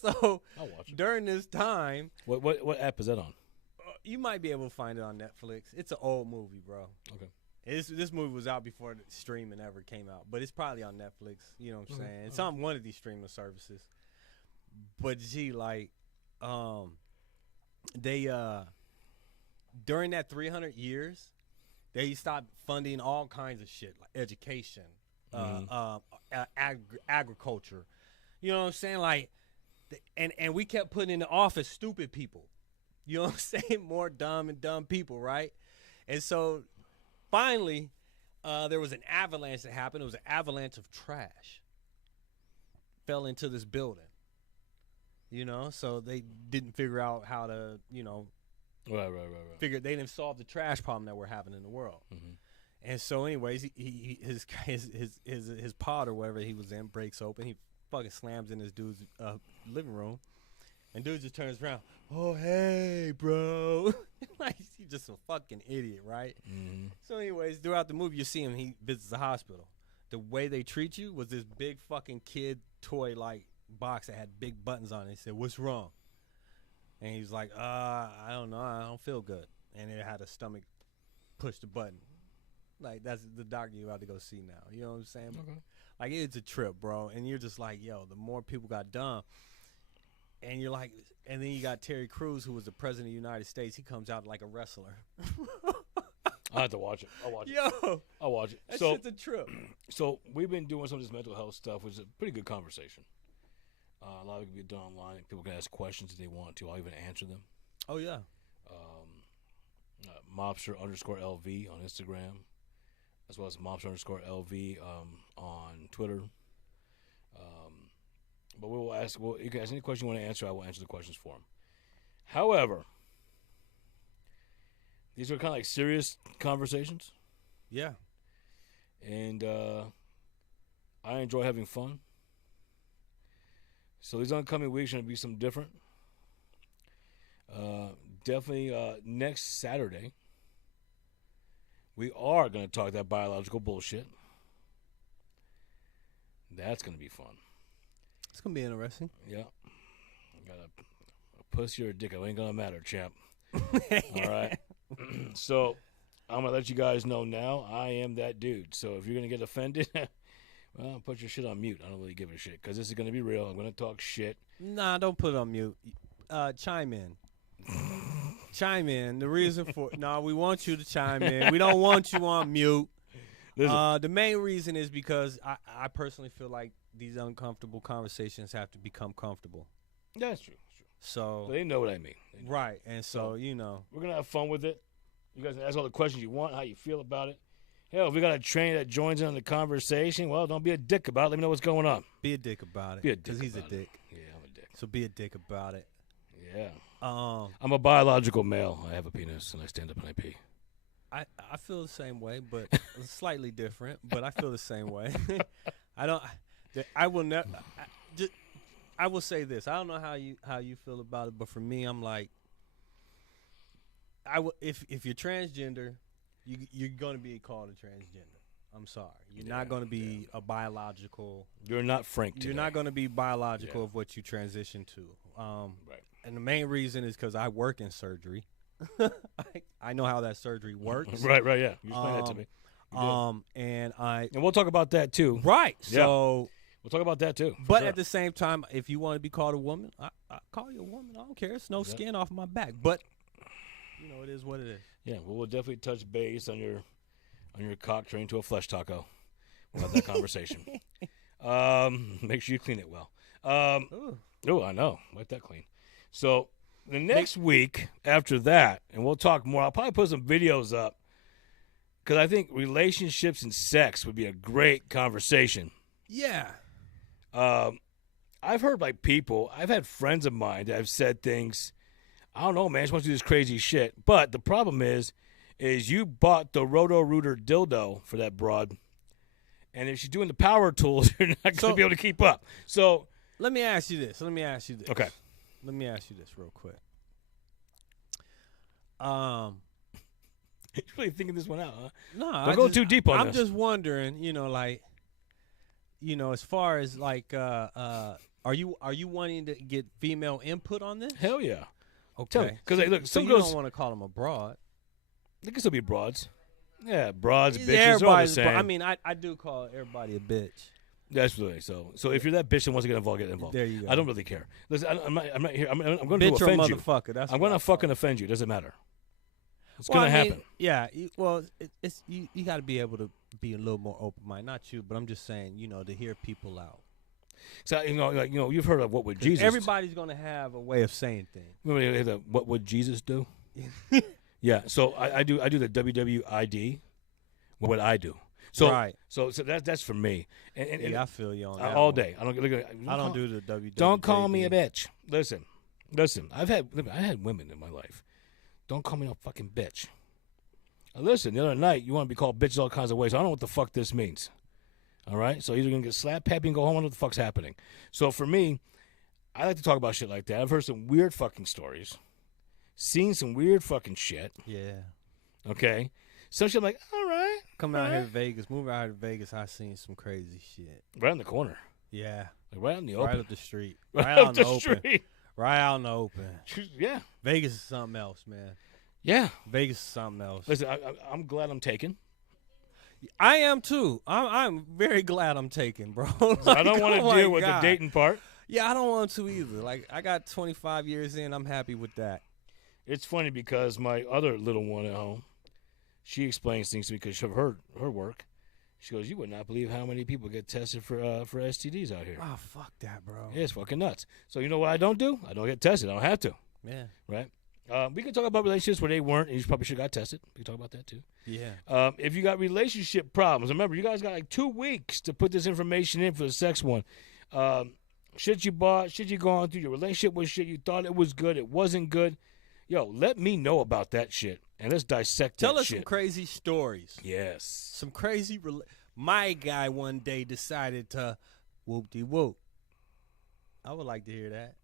So I'll watch it. During this time, what app is that on? You might be able to find it on Netflix. It's an old movie, bro. Okay. This movie was out before the streaming ever came out, but it's probably on Netflix. You know what I'm saying? It's on one of these streaming services. But gee, like, they during that 300 years, they stopped funding all kinds of shit like education, agriculture. You know what I'm saying? Like, and we kept putting in the office stupid people. You know what I'm saying? More dumb people, right? And so finally, there was an avalanche that happened. It was an avalanche of trash. Fell into this building. You know, so they didn't figure out how to, you know, right. Figure they didn't solve the trash problem that we're having in the world. And so, anyways, his pod or whatever he was in breaks open. He fucking slams in this dude's living room, and dude just turns around. Oh, hey, bro! Like he's just a fucking idiot, right? So, anyways, throughout the movie, you see him. He visits the hospital. The way they treat you was this big fucking kid toy like box that had big buttons on it. He said, "What's wrong?" And he's like, I don't know. I don't feel good. And it had a stomach push the button. Like, that's the doctor you about to go see now. You know what I'm saying? Okay. Like, it's a trip, bro. And you're just like, yo, the more people got dumb. And you're like, and then you got Terry Crews, who was the president of the United States. He comes out like a wrestler. I have to watch it. I'll watch it. Yo. I'll watch it. That shit's a trip. So we've been doing some of this mental health stuff, which is a pretty good conversation. A lot of it can be done online. People can ask questions if they want to. I'll even answer them. Oh, yeah. Mobster_LV on Instagram, as well as Mobster_LV on Twitter. But we will ask. Well, you can ask any question you want to answer. I will answer the questions for them. However, these are kind of like serious conversations. Yeah. And I enjoy having fun. So these oncoming weeks are going to be some different. Definitely next Saturday, we are going to talk that biological bullshit. That's going to be fun. It's going to be interesting. Yeah. Got a pussy or a dick. It ain't going to matter, champ. All right. So I'm going to let you guys know now, I am that dude. So if you're going to get offended, well, put your shit on mute. I don't really give a shit because this is going to be real. I'm going to talk shit. Nah, don't put it on mute. Chime in. Chime in. The reason for we want you to chime in. We don't want you on mute. The main reason is because I personally feel like these uncomfortable conversations have to become comfortable. Yeah, that's true. That's true. So they know what I mean. Right, and so you know we're gonna have fun with it. You guys can ask all the questions you want, how you feel about it. Hell, if we got a trainer that joins in on the conversation, well, don't be a dick about it. Let me know what's going on. Be a dick about it. Be a dick because he's a dick. Yeah, I'm a dick. So be a dick about it. Yeah. I'm a biological male. I have a penis, and I stand up and I pee. I feel the same way, but slightly different. But I feel the same way. I will never. I will say this. I don't know how you feel about it, but for me, I'm like, if you're transgender, you're going to be called a transgender. I'm sorry. You're not going to be a biological. You're not Frank today. You're not going to be biological of what you transition to. Right. And the main reason is because I work in surgery. I know how that surgery works. Right, yeah. You explained that to me. And we'll talk about that too. Right. Yeah. So we'll talk about that too. But sure. at the same time, if you want to be called a woman, I call you a woman. I don't care. It's no skin off my back. But it is what it is. Yeah, well, we'll definitely touch base on your cock trained to a flesh taco. We'll have that conversation. Make sure you clean it well. Oh, I know. Wipe that clean. So the next week after that, and we'll talk more. I'll probably put some videos up because I think relationships and sex would be a great conversation. Yeah. I've heard people. I've had friends of mine that have said things. I don't know, man. I just want to do this crazy shit. But the problem is you bought the Roto-Rooter dildo for that broad, and if she's doing the power tools, you're not going to be able to keep up. So let me ask you this. Okay. Let me ask you this real quick. You're really thinking this one out, huh? No, don't go too deep on this. I'm just wondering, as far as are you wanting to get female input on this? Hell yeah. Okay. Because look, some you girls don't want to call them a broad. They can still be broads. Yeah, broads, bitches, all the Everybody's same. I mean, I do call everybody a bitch. That's really so. So if you're that bitch and wants to get involved, get involved. There you go. I don't really care. Listen, I'm not here. I'm going to Bitch or offend you. motherfucker. That's I'm going to fucking offend you. It doesn't matter. It's going to happen. Yeah. It's you got to be able to be a little more open minded. Not you, but I'm just saying, to hear people out. So you've heard of what would Jesus? Everybody's going to have a way of saying things. Remember the what would Jesus do? Yeah. So I do the WWID. What would I do? So right. So that's for me. And I feel you on that all one. day. I don't do the WWID. Don't call me a bitch. Listen. I had women in my life. Don't call me no fucking bitch. Now listen, the other night you want to be called bitches all kinds of ways. I don't know what the fuck this means. All right? So either you're going to get slapped, peppy, and go home. I don't know what the fuck's happening. So for me, I like to talk about shit like that. I've heard some weird fucking stories. Seen some weird fucking shit. Yeah. Okay? Some shit I'm like, all right. Coming out here to Vegas. Moving out here to Vegas, I seen some crazy shit. Right in the corner. Yeah. Like right in the open. Right up the street. Right out in the open. Street. Right out in the open. Yeah. Vegas is something else, man. Yeah. Vegas is something else. Listen, I'm glad I'm taken. I am too. I'm very glad I'm taken, bro. I don't want to deal with the dating part. Yeah, I don't want to either. I got 25 years in. I'm happy with that. It's funny because my other little one at home, she explains things to me because of her work. She goes, you would not believe how many people get tested for STDs out here. Oh, fuck that, bro. Yeah, it's fucking nuts. So you know what I don't do? I don't get tested. I don't have to. Yeah. Right? We can talk about relationships where they weren't, and you probably should have got tested. We can talk about that too. Yeah. If you got relationship problems, remember, you guys got 2 weeks to put this information in for the sex one. Shit you bought, shit you gone through, your relationship was shit, you thought it was good, it wasn't good. Yo, let me know about that shit, and let's dissect that shit. Tell us some crazy stories. Yes. Some crazy my guy one day decided to whoop-de-whoop. I would like to hear that.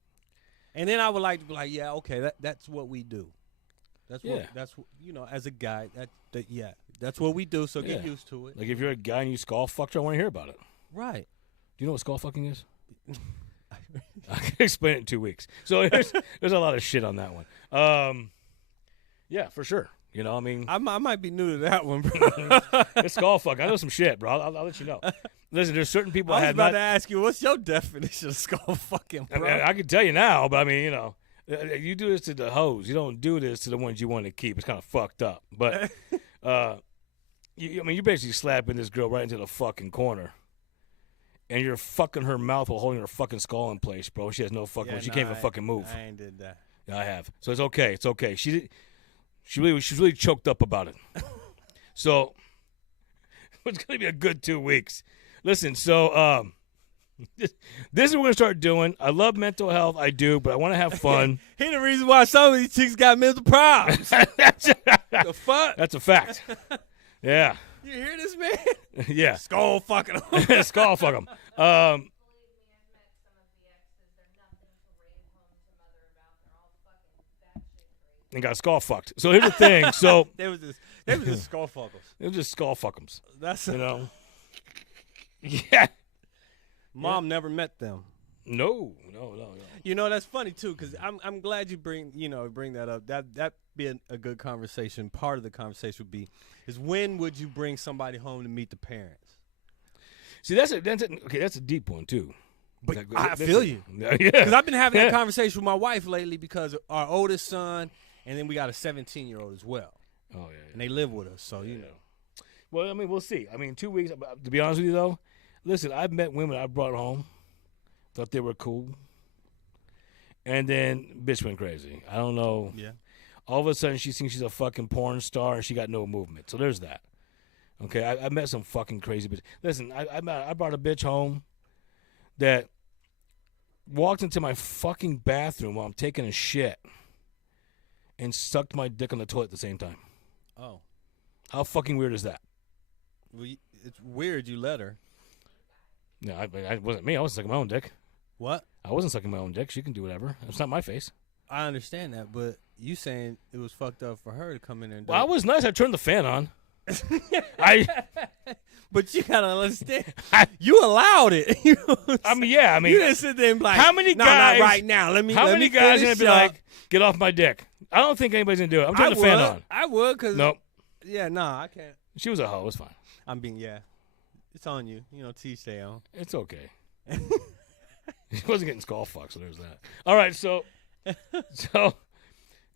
And then I would like to be like, yeah, okay, that's what we do. That's what as a guy, that's what we do, so get used to it. Like if you're a guy and you skull fucked her, I want to hear about it. Right. Do you know what skull fucking is? I can explain it in 2 weeks. So there's a lot of shit on that one. Yeah, for sure. I mean, I might be new to that one, bro. It's skull fuck. I know some shit, bro. I'll let you know. Listen, there's certain people I was about to ask you, what's your definition of skull fucking, bro? I can tell you now, but I mean, you do this to the hoes. You don't do this to the ones you want to keep. It's kind of fucked up. But, you're basically slapping this girl right into the fucking corner. And you're fucking her mouth while holding her fucking skull in place, bro. She has no fucking. She can't even fucking move. I ain't did that. Yeah, I have. So it's okay. It's okay. She's really choked up about it. So it's gonna be a good 2 weeks. Listen. So this is what we're gonna start doing. I love mental health. I do, but I want to have fun. Here's the reason why some of these chicks got mental problems. The fuck? That's a fact. Yeah. You hear this, man? Yeah. Skull fucking them. Skull fuck them. Believe me, I've met some of the exes. They're nothing to write home to mother about. They're all fucking batshit crazy. And got skull fucked. So here's the thing. So they was just skull fuckers. It was just skull fuckums. That's Yeah. Mom never met them. No. You know, that's funny too, because I'm glad you bring that up. That be a good conversation. Part of the conversation would be is when would you bring somebody home to meet the parents? See, that's a deep one too. But I feel you. Yeah. Because I've been having that conversation with my wife lately because our oldest son, and then we got a 17-year-old as well. Oh, yeah. And they live with us, so, you know. Well, I mean, we'll see. I mean, 2 weeks, to be honest with you, though, listen, I've met women I brought home, thought they were cool, and then bitch went crazy. I don't know. Yeah. All of a sudden, she thinks she's a fucking porn star, and she got no movement. So there's that. Okay, I met some fucking crazy bitch. Listen, I brought a bitch home that walked into my fucking bathroom while I'm taking a shit and sucked my dick on the toilet at the same time. Oh. How fucking weird is that? Well, it's weird you let her. No, I wasn't me. I wasn't sucking my own dick. What? I wasn't sucking my own dick. She can do whatever. It's not my face. I understand that, but you saying it was fucked up for her to come in there and do Well, I was nice. I turned the fan on. But you gotta understand, you allowed it. I mean, yeah. I mean, you didn't sit there and be like, how many no, guys? not right now. How many guys are gonna be like, get off my dick? I don't think anybody's gonna do it. I'm turning the fan on. I would, cause nope. Yeah, I can't. She was a hoe. It's fine. It's on you. You know, teach their own. It's okay. She wasn't getting skull fucked, so there's that. All right, so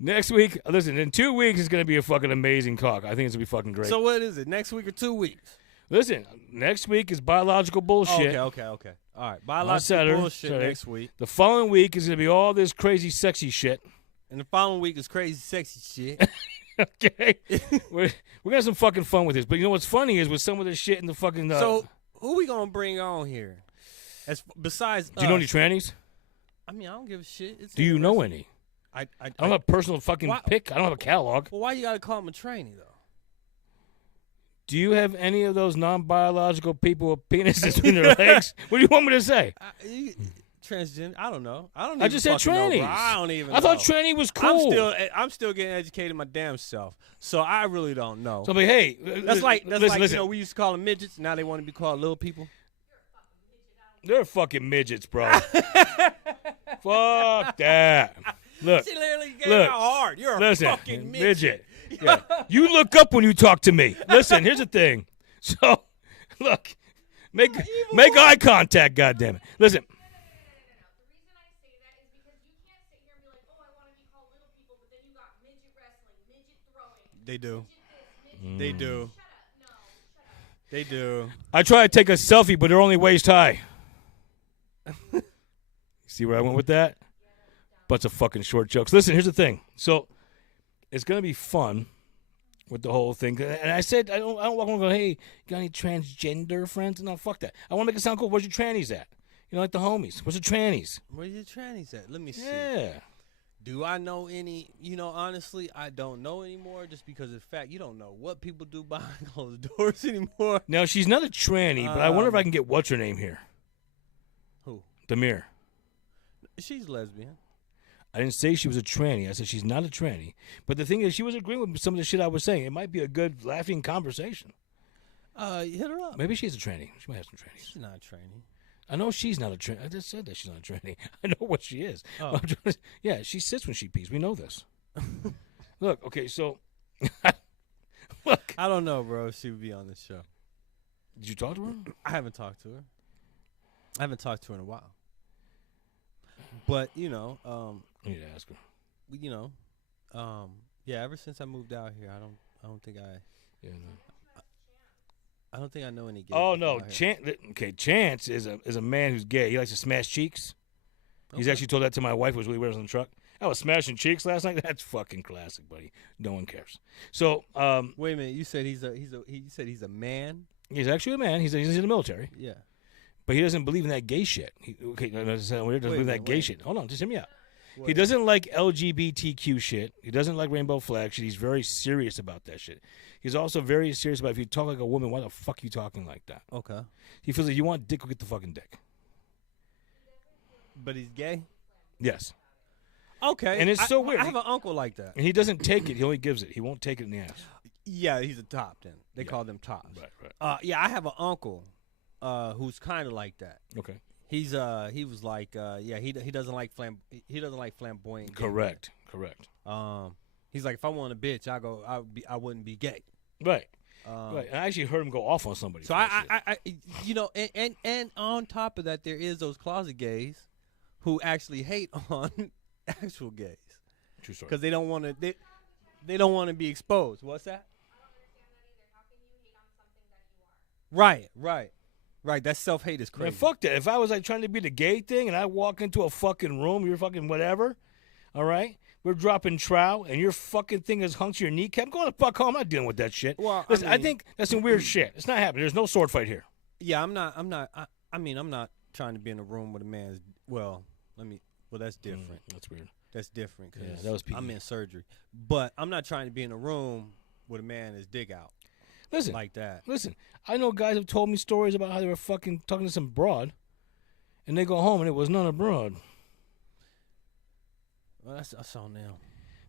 next week, listen, in 2 weeks it's gonna be a fucking amazing talk. I think it's gonna be fucking great. So what is it? Next week or 2 weeks? Listen, next week is biological bullshit. Okay. All right, biological bullshit next week. The following week is gonna be all this crazy, sexy shit. And the following week is crazy, sexy shit. Okay, we're gonna have some fucking fun with this. But you know what's funny is with some of this shit in the fucking. So who we gonna bring on here? Besides, do you know any trannies? I mean, I don't give a shit. Do you know any? I don't have a personal fucking pick. I don't have a catalog. Well, why you gotta call him a tranny though? Do you have any of those non-biological people with penises between their legs? What do you want me to say? Transgender? I don't know. I just said trannies. I don't even know. I thought tranny was cool. I'm still getting educated my damn self. So I really don't know. So I'm like, hey, that's like listen. You know, we used to call them midgets. Now they want to be called little people. They're fucking midgets, bro. Fuck that. Look, she literally gave it hard. You're a fucking midget. Yeah. You look up when you talk to me. Listen, here's the thing. So, look, make eye contact. Goddamn it. Listen. The reason I say that is because you can't sit here and be like, oh, I want to be called little people, but then you got midget wrestling, midget throwing. They do. Midget this, midget They do. Shut up. No, shut up. They do. I try to take a selfie, but they're only waist high. See where I went with that? Bunch of fucking short jokes. Listen, here's the thing. So, it's gonna be fun with the whole thing. And I said I don't walk around going, hey, you got any transgender friends? No, fuck that. I want to make it sound cool. Where's your trannies at? You know, like the homies. Where's the trannies? Where's your trannies at? Let me see. Yeah. Do I know any? You know, honestly, I don't know anymore just because of the fact you don't know what people do behind closed doors anymore. Now, she's not a tranny, but I wonder if I can get what's her name here. Who? Demir. She's lesbian. I didn't say she was a tranny. I said she's not a tranny. But the thing is, she was agreeing with some of the shit I was saying. It might be a good laughing conversation. Hit her up. Maybe she's a tranny. She might have some trannies. She's not a tranny. I know she's not a tranny. I just said that she's not a tranny. I know what she is. Oh. Yeah, she sits when she pees. We know this. Look, okay, so look. I don't know, bro, if she would be on this show. Did you talk to her? I haven't talked to her. I haven't talked to her in a while. But, you know, I need to ask her. You know, yeah, ever since I moved out here, I don't think Yeah, no. I don't think I know any gay. Oh no, Chance is a man who's gay. He likes to smash cheeks. Okay. He's actually told that to my wife. Was really weird on the truck. I was smashing cheeks last night. That's fucking classic, buddy. No one cares. So, wait a minute. You said he's a man. He's actually a man. He's in the military. Yeah. But he doesn't believe in that gay shit. He doesn't believe in that gay shit. Hold on, just hear me out. What? He doesn't like LGBTQ shit. He doesn't like rainbow flag shit. He's very serious about that shit. He's also very serious about if you talk like a woman, why the fuck are you talking like that? Okay. He feels like you want dick, go get the fucking dick. But he's gay? Yes. Okay. And it's so weird. I have an uncle like that. And he doesn't take it. He only gives it. He won't take it in the ass. Yeah, he's a top then. They call them tops. Right. Yeah, I have an uncle who's kind of like that. Okay. he was like he doesn't like flamboyant. Correct. He's like, if I want a bitch, I wouldn't be gay. Right. Right. And I actually heard him go off on somebody. So I and on top of that, there is those closet gays who actually hate on actual gays. True story. Because they don't want to they don't want to be exposed. What's that? I don't understand that either. How can you hate on something that you are? Right. That self-hate is crazy. Man, fuck that. If I was like trying to be the gay thing and I walk into a fucking room, you're fucking whatever, all right? We're dropping trowel and your fucking thing is hung to your kneecap. I'm going the fuck home. I'm not dealing with that shit. Well, listen, I think that's some weird shit. It's not happening. There's no sword fight here. Yeah, I'm not trying to be in a room with a man's. Well, that's different. That's weird. That's different because that was PE. I'm in surgery. But I'm not trying to be in a room with a man his dick out. Listen, like that. Listen, I know guys have told me stories about how they were fucking talking to some broad, and they go home and it was none abroad. Well, that's on them.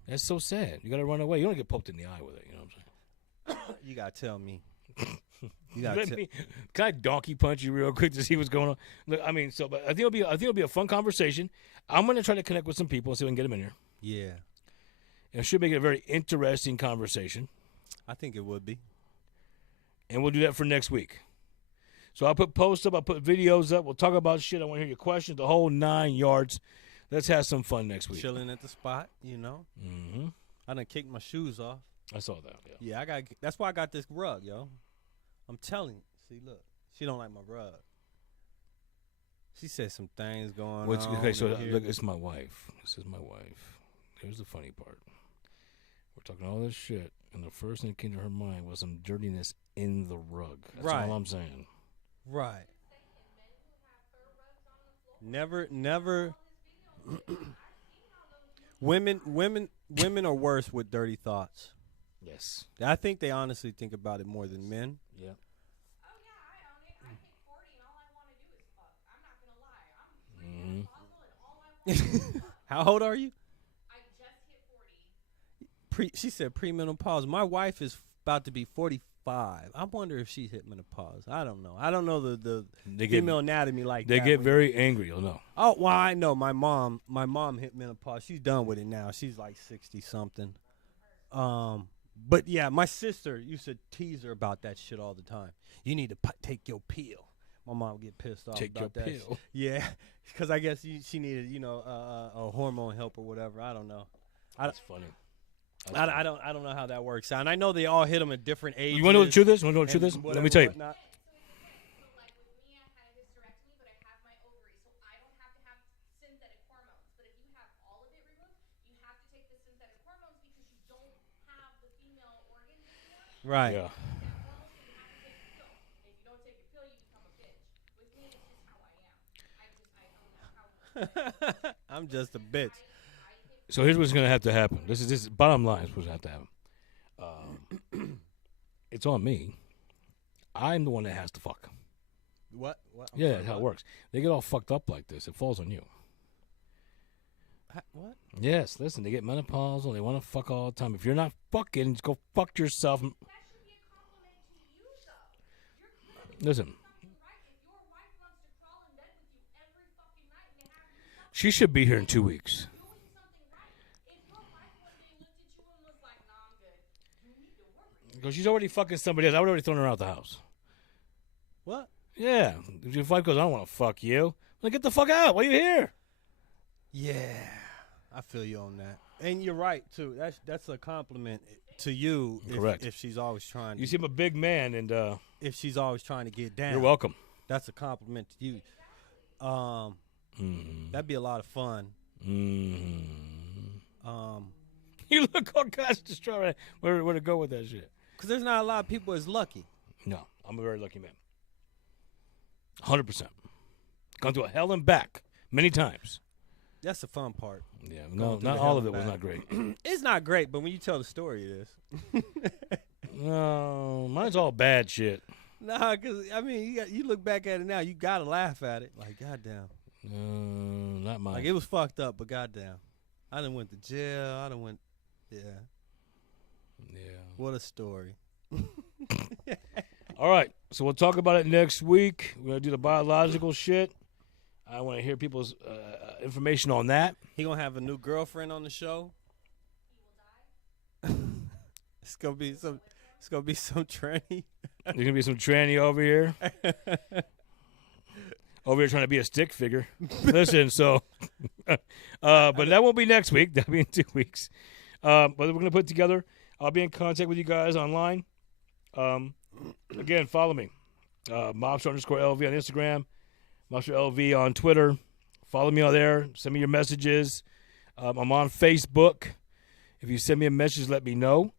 That's so sad. You got to run away. You don't get poked in the eye with it. You know what I'm saying? You got to tell me. Can I donkey punch you real quick to see what's going on? Look, I mean, but I think it'll be a fun conversation. I'm gonna try to connect with some people and see if we can get them in here. Yeah, it should make it a very interesting conversation. I think it would be, and we'll do that for next week. So I'll put posts up, I'll put videos up. We'll talk about shit. I want to hear your questions, the whole 9 yards. Let's have some fun next week. Chilling at the spot, you know. Mm-hmm. I done kicked my shoes off. I saw that. Yeah, that's why I got this rug, yo. I'm telling you. See, look. She don't like my rug. She said some things going on. Okay, so look, it's my wife. This is my wife. Here's the funny part. We're talking all this shit, and the first thing that came to her mind was some dirtiness in the rug. That's all I'm saying. Right. Never. Women are worse with dirty thoughts. Yes. I think they honestly think about it more than men. Yeah. Oh yeah, I own it. I hit 40 and all I want to do is fuck. I'm not gonna lie. I'm premenopausal and all I want to do is fuck. How old are you? I just hit 40. She said premenopausal. My wife is about to be 45. I wonder if she hit menopause. I don't know. I don't know the female anatomy like that. They get very angry. You'll know. Oh, well, I know. My mom hit menopause. She's done with it now. She's like 60 something. But yeah, my sister used to tease her about that shit all the time. You need to take your pill. My mom would get pissed off about that. Take your pill. Yeah, because I guess she needed, a hormone help or whatever. I don't know. That's funny. I don't know how that works out. And I know they all hit them at different ages. You want to know the truth is? Let me tell you. So like with me, I had a hysterectomy, but I have my ovaries, so I don't have to have synthetic hormones. But if you have all of it removed, you have to take the synthetic hormones because you don't have the female organs anymore. Right. Yeah. That hormones, so you have to take the pill. And if you don't take the pill, you become a bitch. With me, it's just how I am. I don't know how. I'm just a bitch. So here's what's gonna have to happen. This is bottom line. Is what's gonna have to happen. It's on me. I'm the one that has to fuck. What? Yeah, that's how it works. They get all fucked up like this. It falls on you. What? Yes. Listen, they get menopausal. They want to fuck all the time. If you're not fucking, just go fuck yourself. That should be a compliment to you, though. You're clearly Listen. doing something right. If your wife wants to crawl in bed with you every fucking night and have you fuck, She should be here in 2 weeks. doing something right. If your wife one day looked at you and was like, "Nah, I'm good," you need to work with her. Because she's already fucking somebody else. I would already thrown her out the house. What? Yeah. If your wife goes, I don't want to fuck you. Well, get the fuck out. Why are you here? Yeah, I feel you on that. And you're right too. That's a compliment to you. Correct. If she's always trying. You seem a big man, and if she's always trying to get down. You're welcome. That's a compliment to you. That'd be a lot of fun. You look all guys just trying where to go with that shit. Because there's not a lot of people as lucky. No, I'm a very lucky man. 100%. Gone through a hell and back many times. That's the fun part. Yeah, no, not all of it was not great. It's not great, but when you tell the story, it is. No, mine's all bad shit. Nah, because, I mean, you look back at it now, you got to laugh at it. Like, goddamn. Not mine. Like, it was fucked up, but goddamn. I done went to jail. I done went, yeah. What a story. All right, so we'll talk about it next week. We're going to do the biological shit. I want to hear people's information on that. He gonna have a new girlfriend on the show. It's gonna be some. It's gonna be some tranny. There's gonna be some tranny over here. Over here trying to be a stick figure. Listen, so, but that won't be next week. That'll be in 2 weeks. But we're gonna put together. I'll be in contact with you guys online. Again, follow me, Mobster_LV on Instagram, Mobster_LV on Twitter. Follow me on there. Send me your messages. I'm on Facebook. If you send me a message, let me know.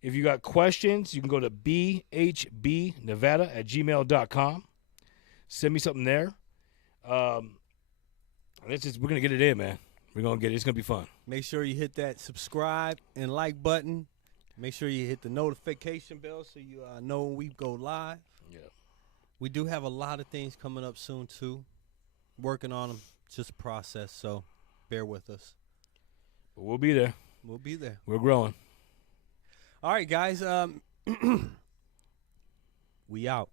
If you got questions, you can go to bhbnevada@gmail.com. Send me something there. We're gonna get it in, man. We're gonna get it. It's gonna be fun. Make sure you hit that subscribe and like button. Make sure you hit the notification bell so you know when we go live. Yeah. We do have a lot of things coming up soon too. Working on them. It's just a process, so bear with us. But we'll be there. We'll be there. We're growing. All right, guys. We out.